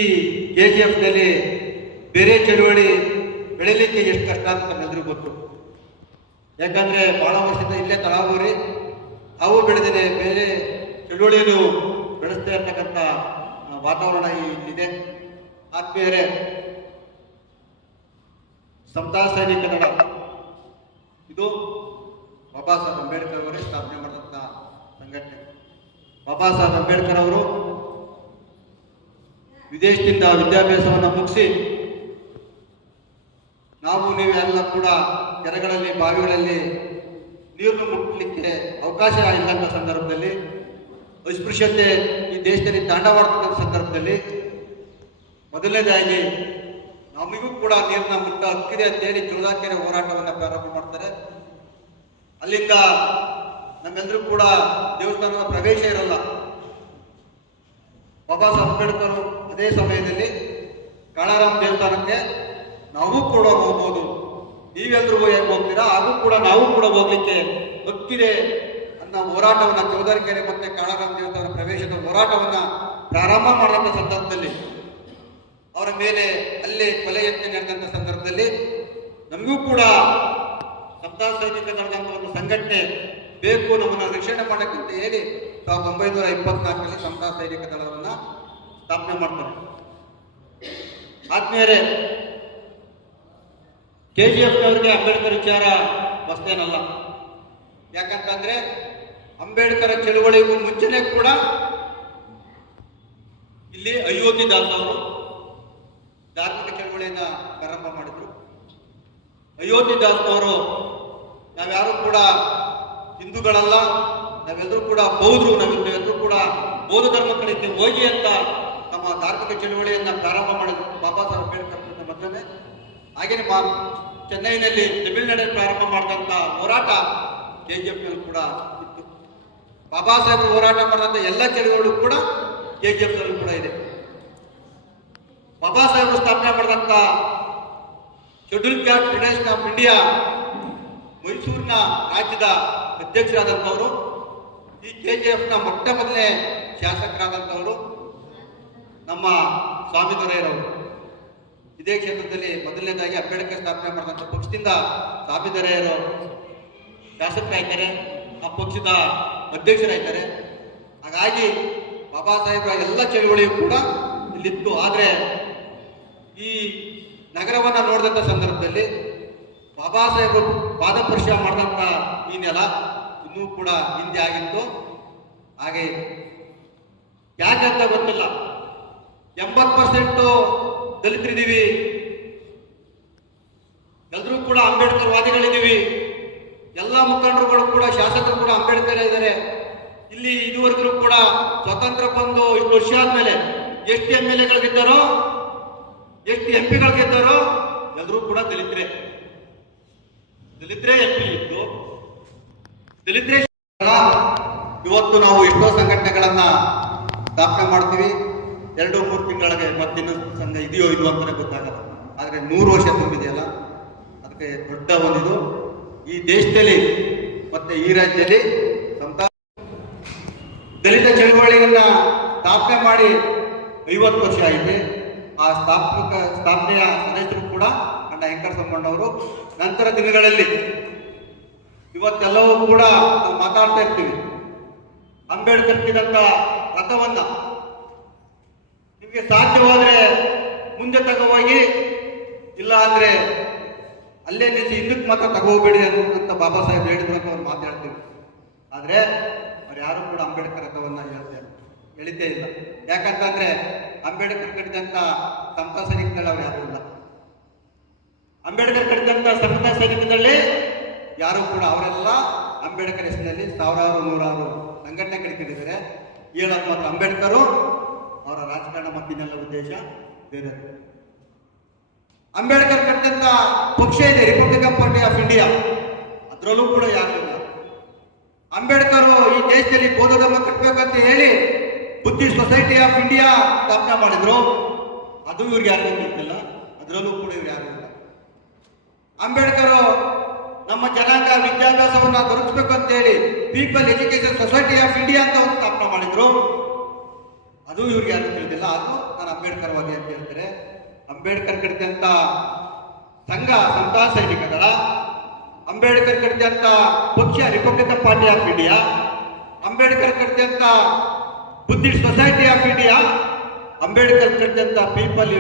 KGFನಲ್ಲಿ ಬೇರೆ ಚಳುವಳಿ ಬೆಳೀಲಿಕ್ಕೆ ಎಷ್ಟು ಕಷ್ಟ ಅಂತ ನಮ್ಮೆಲ್ಲರಿಗೂ ಗೊತ್ತು. ಯಾಕಂದರೆ ಭಾಳ ವರ್ಷದಿಂದ ಇಲ್ಲೇ ತಳಾಬೂರಿ ಅವು ಬೆಳೆದಿದೆ, ಬೇರೆ ಚಳುವಳಿಯನ್ನು ಬೆಳೆಸ್ತಾ ಇರ್ತಕ್ಕಂಥ ವಾತಾವರಣ ಇಲ್ಲಿದೆ. ಆತ್ಮೀಯರೇ, ಸಮತಾ ಸೈನಿಕ ದಳ ಇದು ಬಾಬಾ ಸಾಹೇಬ್ ಅಂಬೇಡ್ಕರ್ ಅವರೇ ಸ್ಥಾಪನೆ ಮಾಡಿದಂಥ ಸಂಘಟನೆ. ಬಾಬಾ ಸಾಹೇಬ್ ಅಂಬೇಡ್ಕರ್ ಅವರು ವಿದೇಶದಿಂದ ವಿದ್ಯಾಭ್ಯಾಸವನ್ನು ಮುಗಿಸಿ ನೀವೆಲ್ಲ ಕೂಡ ಕೆರೆಗಳಲ್ಲಿ, ಬಾವಿಗಳಲ್ಲಿ ನೀರನ್ನು ಮುಟ್ಟಲಿಕ್ಕೆ ಅವಕಾಶ ಇಲ್ಲಂಥ ಸಂದರ್ಭದಲ್ಲಿ, ಅಸ್ಪೃಶ್ಯತೆ ಈ ದೇಶದಲ್ಲಿ ತಾಂಡವಾಡ್ತಕ್ಕಂಥ ಸಂದರ್ಭದಲ್ಲಿ ಮೊದಲನೇದಾಗಿ ನಮಗೂ ಕೂಡ ನೀರನ್ನ ಮುಟ್ಟ ಹಕ್ಕಿದೆ ಅಂತೇಳಿ ಜೋಳಕೆರೆ ಹೋರಾಟವನ್ನು ಪ್ರಾರಂಭ ಮಾಡ್ತಾರೆ. ಅಲ್ಲಿಂದ ನಮ್ಮೆಲ್ಲರೂ ಕೂಡ ದೇವಸ್ಥಾನದ ಪ್ರವೇಶ ಇರಲ್ಲ. ಬಾಬಾ ಸಾಹೇಬ್ ಅಂಬೇಡ್ಕರ್ ಅದೇ ಸಮಯದಲ್ಲಿ ಕಾಳಾರಾಮ್ ದೇವಸ್ಥಾನಕ್ಕೆ ನಾವು ಕೂಡ ಹೋಗ್ಬೋದು, ನೀವೆಲ್ಲರೂ ಹೇಗೆ ಹೋಗ್ತೀರಾ ಹಾಗೂ ಕೂಡ ನಾವು ಕೂಡ ಹೋಗ್ಲಿಕ್ಕೆ ಹಕ್ಕಿದೆ ಅನ್ನೋ ಹೋರಾಟವನ್ನು ಚೌದರಿಕೆರೆ ಮತ್ತೆ ಕಾಳಾರಾಮ್ ದೇವಸ್ಥಾನ ಪ್ರವೇಶದ ಹೋರಾಟವನ್ನು ಪ್ರಾರಂಭ ಮಾಡಿದಂಥ ಸಂದರ್ಭದಲ್ಲಿ, ಅವರ ಮೇಲೆ ಅಲ್ಲೇ ಕೊಲೆ ಯತ್ನ ನಡೆದಂಥ ಸಂದರ್ಭದಲ್ಲಿ ನಮಗೂ ಕೂಡ ಸಮತಾ ಸೈನಿಕ ದಳದಂಥ ಒಂದು ಸಂಘಟನೆ ಬೇಕು, ನಮ್ಮನ್ನು ರಕ್ಷಣೆ ಮಾಡಕ್ಕಂತ ಹೇಳಿ 1924ರಲ್ಲಿ ಸಮತಾ ಸೈನಿಕ ದಳವನ್ನು ಸ್ಥಾಪನೆ ಮಾಡ್ತಾರೆ. ಆದ್ಮೇಲೆ KGFನವರಿಗೆ ಅಂಬೇಡ್ಕರ್ ವಿಚಾರ ಹೊಸದೇನಲ್ಲ. ಯಾಕಂತಂದ್ರೆ ಅಂಬೇಡ್ಕರ್ ಚಳುವಳಿಗೂ ಮುಂಚೆನೆ ಕೂಡ ಇಲ್ಲಿ ಅಯೋಧ್ಯೆ ದಾಸ್ ಅವರು ಧಾರ್ಮಿಕ ಚಳುವಳಿಯನ್ನ ಪ್ರಾರಂಭ ಮಾಡಿದ್ರು. ಅಯೋಧ್ಯೆ ದಾಸ್ನವರು ನಾವ್ಯಾರು ಕೂಡ ಹಿಂದೂಗಳಲ್ಲ, ನಾವೆಲ್ಲರೂ ಕೂಡ ಬೌದ್ಧರು, ನಾವೆಲ್ಲರೂ ಕೂಡ ಬೌದ್ಧ ಧರ್ಮ ಕಡೆಗೆ ಹೋಗಿ ಅಂತ ನಮ್ಮ ಧಾರ್ಮಿಕ ಚಳುವಳಿಯನ್ನ ಪ್ರಾರಂಭ ಮಾಡಿದ್ರು ಬಾಬಾ ಸಾಹೇಬ್ ಅಂಬೇಡ್ಕರ್ ಮೊದಲನೇ. ಹಾಗೇನೆ ಚೆನ್ನೈನಲ್ಲಿ ತಮಿಳುನಾಡಲ್ಲಿ ಪ್ರಾರಂಭ ಮಾಡಿದಂಥ ಹೋರಾಟ KGFನಲ್ಲಿ ಕೂಡ ಇತ್ತು. ಬಾಬಾ ಸಾಹೇಬ್ ಹೋರಾಟ ಮಾಡಿದಂಥ ಎಲ್ಲ ಚಳುವಳಿಗಳು ಕೂಡ KGFನಲ್ಲಿ ಕೂಡ ಇದೆ. ಬಾಬಾ ಸಾಹೇಬರು ಸ್ಥಾಪನೆ ಮಾಡಿದಂಥ schedule caste federation of India ಮೈಸೂರಿನ ರಾಜ್ಯದ ಅಧ್ಯಕ್ಷರಾದಂಥವರು, ಈ KGFನ ಮೊಟ್ಟ ಮೊದಲನೇ ಶಾಸಕರಾದಂಥವರು ನಮ್ಮ ಸ್ವಾಮಿ ದೊರೆಯರವರು. ಇದೇ ಕ್ಷೇತ್ರದಲ್ಲಿ ಮೊದಲನೇದಾಗಿ ಅಂಬೇಡ್ಕರ್ ಸ್ಥಾಪನೆ ಮಾಡಿದಂಥ ಪಕ್ಷದಿಂದ ಸ್ವಾಮಿ ದೊರೆಯರು ಶಾಸಕರಾಯ್ತಾರೆ, ಆ ಪಕ್ಷದ ಅಧ್ಯಕ್ಷರಾಯ್ತಾರೆ. ಹಾಗಾಗಿ ಬಾಬಾ ಸಾಹೇಬರ ಎಲ್ಲ ಚಳುವಳಿಯು ಕೂಡ ಇಲ್ಲಿತ್ತು. ಆದರೆ ಈ ನಗರವನ್ನು ನೋಡಿದಂಥ ಸಂದರ್ಭದಲ್ಲಿ ಬಾಬಾ ಸಾಹೇಬರು ಪಾದಸ್ಪರ್ಶ ಮಾಡಿದಂಥ ಈ ನೆಲ ಇನ್ನೂ ಕೂಡ ಹಿಂದೆ ಆಗಿತ್ತು. ಹಾಗೆ ಯಾಕೆ ಅಂತ ಗೊತ್ತಿಲ್ಲ, 80% ದಲಿತರಿದ್ದೀವಿ, ಎಲ್ಲರೂ ಕೂಡ ಅಂಬೇಡ್ಕರ್ ವಾದಿಗಳಿದ್ದೀವಿ, ಎಲ್ಲ ಮುಖಂಡರುಗಳು ಕೂಡ ಶಾಸಕರು ಕೂಡ ಅಂಬೇಡ್ಕರ್ ಇದ್ದಾರೆ. ಇಲ್ಲಿ ಇದುವರೆಗೂ ಕೂಡ ಸ್ವತಂತ್ರ ಬಂದು ಇಷ್ಟು ವರ್ಷ ಆದ್ಮೇಲೆ ಎಷ್ಟು MLA ಗಳಿದ್ದಾರೋ, ಎಷ್ಟು MP ಗಳಿದ್ದಾರೋ ಎಲ್ಲರೂ ಕೂಡ ದಲಿತರೇ MP ಇತ್ತು, ದಲಿತರೇ. ಇವತ್ತು ನಾವು ಎಷ್ಟೋ ಸಂಘಟನೆಗಳನ್ನ ಸ್ಥಾಪನೆ ಮಾಡ್ತೀವಿ, 2-3 ತಿಂಗಳಿಗೆ ಮತ್ತಿನ್ನು ಸಂಘ ಇದೆಯೋ ಇದು ಅಂತಾನೆ ಗೊತ್ತಾಗಲ್ಲ. ಆದ್ರೆ 100 ವರ್ಷ ತುಂಬಿದೆಯಲ್ಲ, ಅದಕ್ಕೆ ದೊಡ್ಡ ಒಂದಿದು ಈ ದೇಶದಲ್ಲಿ ಮತ್ತೆ ಈ ರಾಜ್ಯದಲ್ಲಿ ದಲಿತ ಚಳವಳಿಯನ್ನ ಸ್ಥಾಪನೆ ಮಾಡಿ 50 ವರ್ಷ ಆಗಿದೆ. ಆ ಸ್ಥಾಪನೆಯ ಸದಸ್ಯರು ಕೂಡ ಅಣ್ಣ ವೆಂಕಟರಮಣ್ಣವರು. ನಂತರ ದಿನಗಳಲ್ಲಿ ಇವತ್ತೆಲ್ಲವೂ ಕೂಡ ನಾವು ಮಾತಾಡ್ತಾ ಇರ್ತೀವಿ. ಅಂಬೇಡ್ಕರ್ ಇದ್ದಂತ ರಥವನ್ನ ನಿಮಗೆ ಸಾಧ್ಯವಾದ್ರೆ ಮುಂದೆ ತಗೋಗಿ, ಇಲ್ಲ ಅಂದ್ರೆ ಅಲ್ಲೇ ನಿಲ್ಲಿಸಿ ಹಿಂದಕ್ಕೆ ಮಾತ್ರ ತಗೋಬೇಡಿ ಅಂತ ಬಾಬಾ ಸಾಹೇಬ್ ಹೇಳಿದ್ರು ಅಂತ ಅವ್ರು ಮಾತಾಡ್ತೀವಿ. ಆದ್ರೆ ಅವ್ರು ಯಾರು ಕೂಡ ಅಂಬೇಡ್ಕರ್ ರಥವನ್ನ ಎಳಿತೇ ಇಲ್ಲ. ಯಾಕಂತಂದ್ರೆ ಅಂಬೇಡ್ಕರ್ ಕಟ್ಟಿದಂತ ಸಮತಾ ಸೈನಿಕ ದಳ ಅವ್ರು ಯಾರು ಇಲ್ಲ. ಅಂಬೇಡ್ಕರ್ ಕಟ್ಟಿದಂತ ಸಮತಾ ಸೈನಿಕ ದಳ ಯಾರು ಕೂಡ ಅವರೆಲ್ಲ ಅಂಬೇಡ್ಕರ್ ಹೆಸರಿನಲ್ಲಿ ಸಾವಿರಾರು ನೂರಾರು ಸಂಘಟನೆ ಕಟ್ಟಿದ್ದಾರೆ. ಹೇಳೋದು ಮಾತ್ರ ಅಂಬೇಡ್ಕರು, ಅವರ ರಾಜಕಾರಣ ಮತ್ತಿನೆಲ್ಲ ಉದ್ದೇಶ ಬೇರೆ. ಅಂಬೇಡ್ಕರ್ ಕಟ್ಟಿದಂತ ಪಕ್ಷ ಇದೆ ರಿಪಬ್ಲಿಕನ್ ಪಾರ್ಟಿ ಆಫ್ ಇಂಡಿಯಾ, ಅದರಲ್ಲೂ ಕೂಡ ಯಾರು ಇಲ್ಲ. ಅಂಬೇಡ್ಕರ್ ಈ ದೇಶದಲ್ಲಿ ಬೌದ್ಧ ಧರ್ಮ ಕಟ್ಟಬೇಕಂತ ಹೇಳಿ ಬುದ್ಧಿಸ್ಟ್ ಸೊಸೈಟಿ ಆಫ್ ಇಂಡಿಯಾ ಸ್ಥಾಪನೆ ಮಾಡಿದ್ರು, ಅದು ಇವ್ರಿಗೆ ಯಾರಿಗೂ ಗೊತ್ತಿಲ್ಲ, ಅದರಲ್ಲೂ ಕೂಡ ಇವ್ರು ಯಾರು ಇಲ್ಲ. ಅಂಬೇಡ್ಕರ್ ನಮ್ಮ ಜನಾಂಗ ವಿದ್ಯಾಭ್ಯಾಸವನ್ನ ದೊರಕಿಸ್ಬೇಕು ಅಂತ ಹೇಳಿ people education society of India ಅಂತ ಒಂದು ಸ್ಥಾಪನೆ ಮಾಡಿದ್ರು, ಅದು ಇವ್ರಿಗೆ ಯಾರು ತಿಳಿದಿಲ್ಲ. ಅದು ನಾನು ಅಂಬೇಡ್ಕರ್ ವಾದಿ ಅಂತ ಹೇಳ್ತಾರೆ. ಅಂಬೇಡ್ಕರ್ ಕಟ್ಟಿದಂತ ಸಂಘ ಸಂತ ಸೈನಿಕ ದಳ, ಅಂಬೇಡ್ಕರ್ ಕಟ್ಟಿದಂತ ಪಕ್ಷ Republican Party of India, Ambedkar ಕಟ್ಟಿದಂತ Buddhist Society of India, Ambedkar ಕಟ್ಟಿದಂತ ಪೀಪಲ್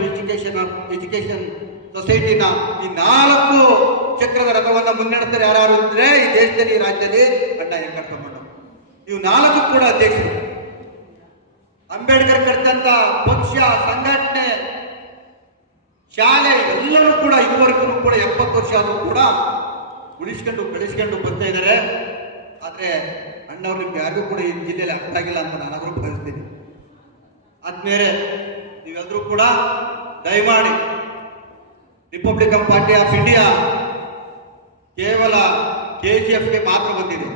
ಎಜುಕೇಶನ್ ಸೊಸೈಟಿನ ಈ 4 ಚಕ್ರದ ರಥವನ್ನ ಮುನ್ನಡೆಸ್ತಾರೆ ಯಾರು ಅಂದ್ರೆ ಈ ದೇಶದಲ್ಲಿ, ಈ ರಾಜ್ಯದಲ್ಲಿ ಅಣ್ಣ ಹೆಂಕರ್ ತಮ್ಮಣ್ಣ. ಇವು 4 ಕೂಡ ಅಧ್ಯಕ್ಷರು. ಅಂಬೇಡ್ಕರ್ ಕಟ್ಟಿದಂತ ಪಕ್ಷ, ಸಂಘಟನೆ, ಶಾಲೆ ಎಲ್ಲರೂ ಕೂಡ ಇದುವರೆಗೂ ಕೂಡ 70 ವರ್ಷ ಆದರೂ ಕೂಡ ಉಳಿಸ್ಕೊಂಡು ಬೆಳೆಸ್ಕೊಂಡು ಬರ್ತಾ ಇದ್ದಾರೆ. ಆದ್ರೆ ಅಣ್ಣವ್ರಿಗೆ ಯಾರಿಗೂ ಕೂಡ ಈ ಜಿಲ್ಲೆಯಲ್ಲಿ ಅರ್ಥ ಆಗಿಲ್ಲ ಅಂತ ನಾನಾದ್ರೂ ಭಾವಿಸ್ತೀನಿ. ಆದ್ಮೇಲೆ ನೀವೆಲ್ಲರೂ ಕೂಡ ದಯಮಾಡಿ ರಿಪಬ್ಲಿಕನ್ ಪಾರ್ಟಿ ಆಫ್ ಇಂಡಿಯಾ ಕೇವಲ KGFಗೆ ಮಾತ್ರ ಬಂದಿದೆ,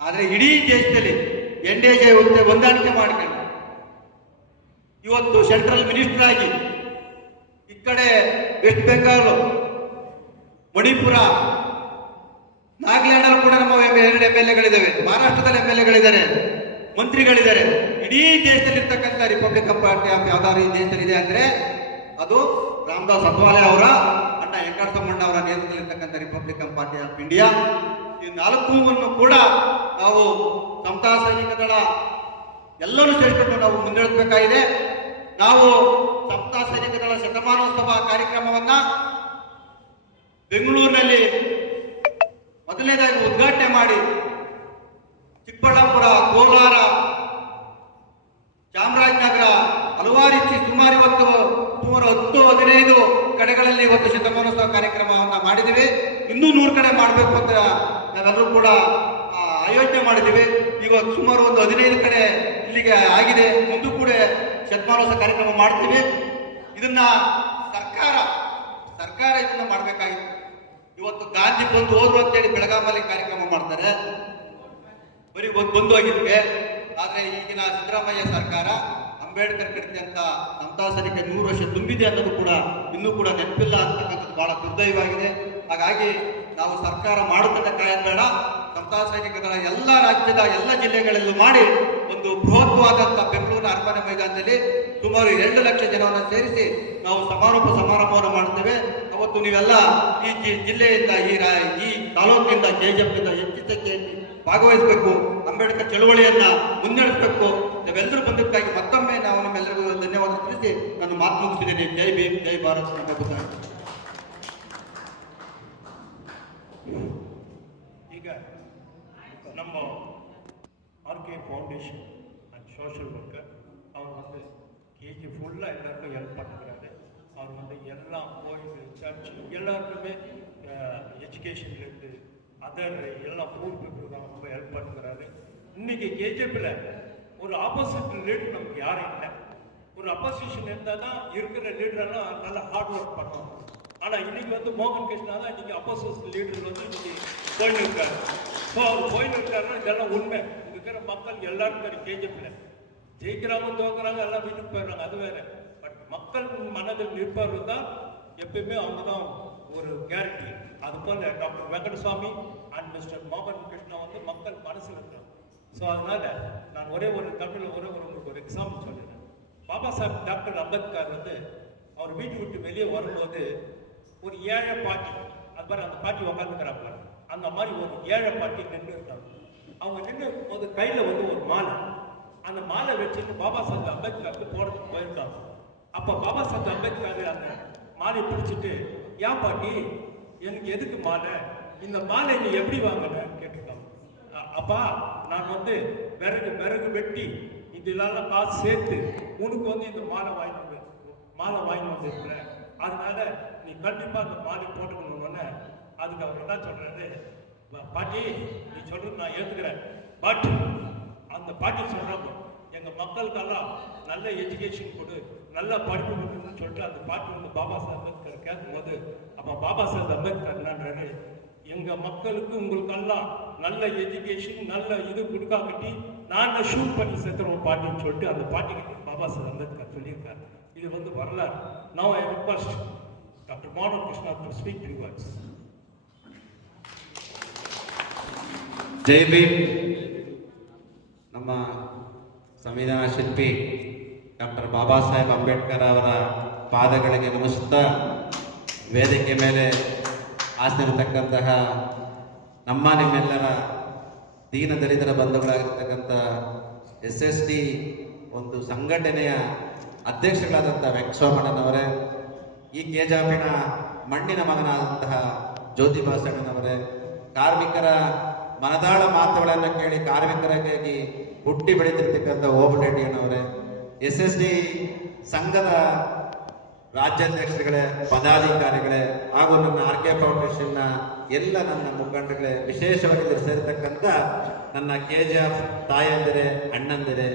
ಆದ್ರೆ ಇಡೀ ದೇಶದಲ್ಲಿ NDA ಹೊಂದಾಣಿಕೆ ಮಾಡ್ಕೊಂಡು ಇವತ್ತು ಸೆಂಟ್ರಲ್ ಮಿನಿಸ್ಟರ್ ಆಗಿ ಈ ಕಡೆ ವೆಸ್ಟ್ ಬೆಂಗಾಲ್, ಮಣಿಪುರ, ನಾಗಾಲ್ಯಾಂಡ್ ಕೂಡ ನಮ್ಮ 2 MLAಗಳಿದ್ದಾವೆ, ಮಹಾರಾಷ್ಟ್ರದಲ್ಲಿ MLAಗಳಿದ್ದಾರೆ, ಮಂತ್ರಿಗಳಿದ್ದಾರೆ. ಇಡೀ ದೇಶದಲ್ಲಿ ಇರ್ತಕ್ಕಂಥ ರಿಪಬ್ಲಿಕನ್ ಪಾರ್ಟಿ ಆಫ್ ಯಾವ್ದಾದ್ರು ಈ ದೇಶದಲ್ಲಿ ಇದೆ ಅಂದ್ರೆ ಅದು ರಾಮದಾಸ್ ಅತ್ವಾಲೆ ಅವರ ಅಣ್ಣ ಹೆಂಕರ್ ತಮ್ಮಣ್ಣ ಅವರ ನೇತೃತ್ವದಲ್ಲಿ ಇರ್ತಕ್ಕಂಥ ರಿಪಬ್ಲಿಕನ್ ಪಾರ್ಟಿ ಆಫ್ ಇಂಡಿಯಾ. ಈ 4 ಕೂಡ ನಾವು ಸಮತಾ ಸೈನಿಕ ದಳ ಎಲ್ಲರೂ ಸೇರಿಕೊಂಡು ನಾವು ಮುನ್ನಡೆಸಬೇಕಾಗಿದೆ. ನಾವು ಸಮತಾ ಸೈನಿಕ ದಳ ಶತಮಾನೋತ್ಸವ ಕಾರ್ಯಕ್ರಮವನ್ನ ಬೆಂಗಳೂರಿನಲ್ಲಿ ಮೊದಲನೇದಾಗಿ ಉದ್ಘಾಟನೆ ಮಾಡಿ ಚಿಕ್ಕಬಳ್ಳಾಪುರ, ಕೋಲಾರ, ಚಾಮರಾಜನಗರ ಹಲವಾರು ಸುಮಾರು 10-15 ಕಡೆಗಳಲ್ಲಿ ಇವತ್ತು ಶತಮಾನೋತ್ಸವ ಕಾರ್ಯಕ್ರಮವನ್ನ ಮಾಡಿದ್ದೀವಿ. ಇನ್ನೂ 100 ಕಡೆ ಮಾಡಬೇಕು ಅಂತ ನಾವೆಲ್ಲರೂ ಕೂಡ ಆಯೋಜನೆ ಮಾಡಿದ್ದೀವಿ. ಇವತ್ತು ಸುಮಾರು 15 ಕಡೆ ಇಲ್ಲಿಗೆ ಆಗಿದೆ. ಮುಂದೂ ಕೂಡ ಶತಮಾನೋತ್ಸವ ಕಾರ್ಯಕ್ರಮ ಮಾಡ್ತೀವಿ. ಇದನ್ನ ಸರ್ಕಾರ ಇದನ್ನ ಮಾಡಬೇಕಾಗಿತ್ತು. ಇವತ್ತು ಗಾಂಧಿ ಬಂದು ಹೋದ್ರು ಅಂತೇಳಿ ಬೆಳಗಾಮಲ್ಲಿ ಕಾರ್ಯಕ್ರಮ ಮಾಡ್ತಾರೆ, ಬರೀ ಬಂದು ಹೋಗಿದ್ಕೆ. ಆದ್ರೆ ಈಗಿನ ಸಿದ್ದರಾಮಯ್ಯ ಸರ್ಕಾರ ಅಂಬೇಡ್ಕರ್ ಕಟ್ಟಿದಂತ ಸಮತಾ ಸೈನಿಕ 100 ವರ್ಷ ತುಂಬಿದೆ ಅನ್ನೋದು ಕೂಡ ಇನ್ನೂ ಕೂಡ ನೆನಪಿಲ್ಲ ಅಂತಕ್ಕಂಥದ್ದು ಬಹಳ ದುರ್ದೈವಾಗಿದೆ. ಹಾಗಾಗಿ ನಾವು ಸರ್ಕಾರ ಮಾಡುತ್ತಂತ ಕಾಯೋದು ಬೇಡ, ಸಮತಾ ಸೈನಿಕ ದಳ ಎಲ್ಲ ರಾಜ್ಯದ ಎಲ್ಲ ಜಿಲ್ಲೆಗಳಲ್ಲೂ ಮಾಡಿ ಒಂದು ಬೃಹತ್ವಾದಂತ ಬೆಂಗಳೂರಿನ ಅರಮನೆ ಮೈದಾನದಲ್ಲಿ ಸುಮಾರು 2 ಲಕ್ಷ ಜನವನ್ನು ಸೇರಿಸಿ ನಾವು ಸಮಾರೋಪ ಸಮಾರಂಭವನ್ನು ಮಾಡ್ತೇವೆ. ಅವತ್ತು ನೀವೆಲ್ಲ ಈ ಜಿಲ್ಲೆಯಿಂದ ಈ ತಾಲೂಕಿನಿಂದ KGFನಿಂದ ಹೆಚ್ಚು ಸಂಖ್ಯೆಯಲ್ಲಿ ಭಾಗವಹಿಸಬೇಕು, ಅಂಬೇಡ್ಕರ್ ಚಳವಳಿಯನ್ನ ಮುನ್ನಡೆಸಬೇಕು. ನಾವೆಲ್ಲರೂ ಬಂದಕ್ಕಾಗಿ ಮತ್ತೊಮ್ಮೆ ನಾವು ನಮ್ಮೆಲ್ಲರಿಗೂ ಧನ್ಯವಾದ ತಿಳಿಸಿ ನಾನು ಮಾತು ಮುಗಿಸಿದ್ದೇನೆ. ಜೈ ಭೀಮ್, ಜೈ ಭಾರತ್. ಈಗ ನಮ್ಮ RK foundation and social worker ಅವರು வந்து KG ஃபுல்லாக எல்லாருக்கும் ஹெல்ப் பண்ணுறாரு. அவர் வந்து எல்லா கோயில், சர்ச் எல்லாருக்குமே எஜுகேஷன்லேருந்து அதர் எல்லா பூர் பீப்புள் தான் ரொம்ப ஹெல்ப் பண்ணுறாரு. இன்னைக்கு KGFல ஒரு ஆப்போசிட் லீடர் நமக்கு யாரும் இல்லை. ஒரு அப்போசிஷன் இருந்தால் தான் இருக்கிற லீடரெல்லாம் நல்லா ஹார்ட் ஒர்க் பண்ணுவாங்க. ஆனால் இன்னைக்கு வந்து மோகன் கிருஷ்ணா தான் இன்னைக்கு அப்போசிஷன் லீடர் வந்து இன்னைக்கு போயின்னு இருக்காரு. ஸோ அவர் போயின்னு இருக்காருன்னா இதெல்லாம் உண்மை. இருக்கிற மக்கள் எல்லாரும் தெரியும் KGFல ஜெயிக்கிறாங்க, தோக்குறாங்க, எல்லாம் வீட்டுக்கு போயிடுறாங்க, அது வேற. பட் மக்கள் மனதில் நிற்பவர் தான் எப்பயுமே அவங்க தான் ஒரு கேரண்டி. அது போல டாக்டர் வெங்கடசாமி அண்ட் மிஸ்டர் மோகன் கிருஷ்ணா வந்து மக்கள் மனசில் இருக்கிறாங்க. ஸோ அதனால நான் ஒரே ஒரு தமிழில் உங்களுக்கு ஒரு எக்ஸாம்பிள் சொல்லிடுறேன். பாபா சாஹேப் டாக்டர் அம்பேத்கர் வந்து அவர் வீட்டு விட்டு வெளியே வரும்போது ஒரு ஏழை பாட்டி, அது மாதிரி அந்த பாட்டி உட்காந்துக்கிறாங்க, அந்த மாதிரி ஒரு ஏழை பாட்டி நின்று இருக்காங்க. அவங்க நின்று போது கையில் வந்து ஒரு மாலை, அந்த மாலை வச்சுட்டு பாபா சாஹேப் அம்பேத்கருக்கு போகிறதுக்கு போயிருக்காங்க. அப்போ பாபா சாஹேப் அம்பேத்கர் அந்த மாலை பிடிச்சிட்டு, ஏன் பாட்டி எனக்கு எதுக்கு மாலை, இந்த மாலை நீ எப்படி வாங்கினேன்னு கேட்டிருக்காங்க. அப்பா நான் வந்து விறகு வெட்டி இதெல்லாம் காசு சேர்த்து உனக்கு வந்து இந்த மாலை வாங்கி வந்திருக்கிறேன், அதனால நீ கண்டிப்பா அந்த மாலை போட்டுக்கணும்னு அதுக்கு அவர் என்ன சொல்றாரு, பாட்டி நீ சொல்றது நான் ஏத்துக்கிறேன், பட் அந்த பாட்டி சொல்றாங்க எங்க மக்களுக்கெல்லாம் நல்ல எஜுகேஷன் கொடு, நல்ல படிப்பு கொடுக்குன்னு சொல்லிட்டு அந்த பாட்டி வந்து பாபா சாஹேப் அம்பேத்கர் கேட்கும் போது அப்ப பாபா சாஹேப் அம்பேத்கர் என்னன்றாரு, எங்க மக்களுக்கு உங்களுக்கெல்லாம் நல்ல எஜுகேஷன் நல்ல இது கொடுக்காக்கட்டி நான் ஷூட் பண்ணி சேர்த்துருவோம் பாட்டின்னு சொல்லிட்டு அந்த பாட்டிக்கு பாபா சாஹேப் அம்பேத்கர் சொல்லியிருக்காரு. இது வந்து வரலாறு. Now I request Dr. Mano Krishna to speak 3 words. ಜೈ ಭೀಮ್. ನಮ್ಮ ಸಂವಿಧಾನ ಶಿಲ್ಪಿ ಡಾಕ್ಟರ್ ಬಾಬಾ ಸಾಹೇಬ್ ಅಂಬೇಡ್ಕರ್ ಅವರ ಪಾದಗಳಿಗೆ ನಮಿಸುತ್ತಾ ವೇದಿಕೆ ಮೇಲೆ ಆಸನಿರತಕ್ಕಂತಹ ನಮ್ಮ ನಿಮ್ಮೆಲ್ಲರ ದೀನ ದಲಿತರ ಬಂಧುಗಳಾಗಿರ್ತಕ್ಕಂಥ SSD ಒಂದು ಸಂಘಟನೆಯ ಅಧ್ಯಕ್ಷಗಳಾದಂಥ ವೆಂಕಟೇಶ್ವರಣ್ಣನವರೇ, ಈ ಕೆಜಾಪಿನ ಮಣ್ಣಿನ ಮಗನಾದಂತಹ ಜ್ಯೋತಿಬಾ ಸಣ್ಣನವರೇ, ಕಾರ್ಮಿಕರ ಮನದಾಳ ಮಾತುಗಳನ್ನು ಕೇಳಿ ಕಾರ್ಮಿಕರಿಗಾಗಿ ಹುಟ್ಟಿ ಬೆಳೆದಿರ್ತಕ್ಕಂಥ ಓಬುರೆಡ್ಡಿಯಣ್ಣವರೇ, SSD ಸಂಘದ ರಾಜ್ಯಾಧ್ಯಕ್ಷರುಗಳೇ, ಪದಾಧಿಕಾರಿಗಳೇ ಹಾಗೂ ನನ್ನ RK ಫೌಂಡೇಶನ್ನ ಎಲ್ಲ ನನ್ನ ಮುಖಂಡಗಳೇ, ವಿಶೇಷವಾಗಿ ಸೇರಿರ್ತಕ್ಕಂಥ ನನ್ನ KJF ತಾಯಂದಿರೇ, ಅಣ್ಣಂದಿರೇ,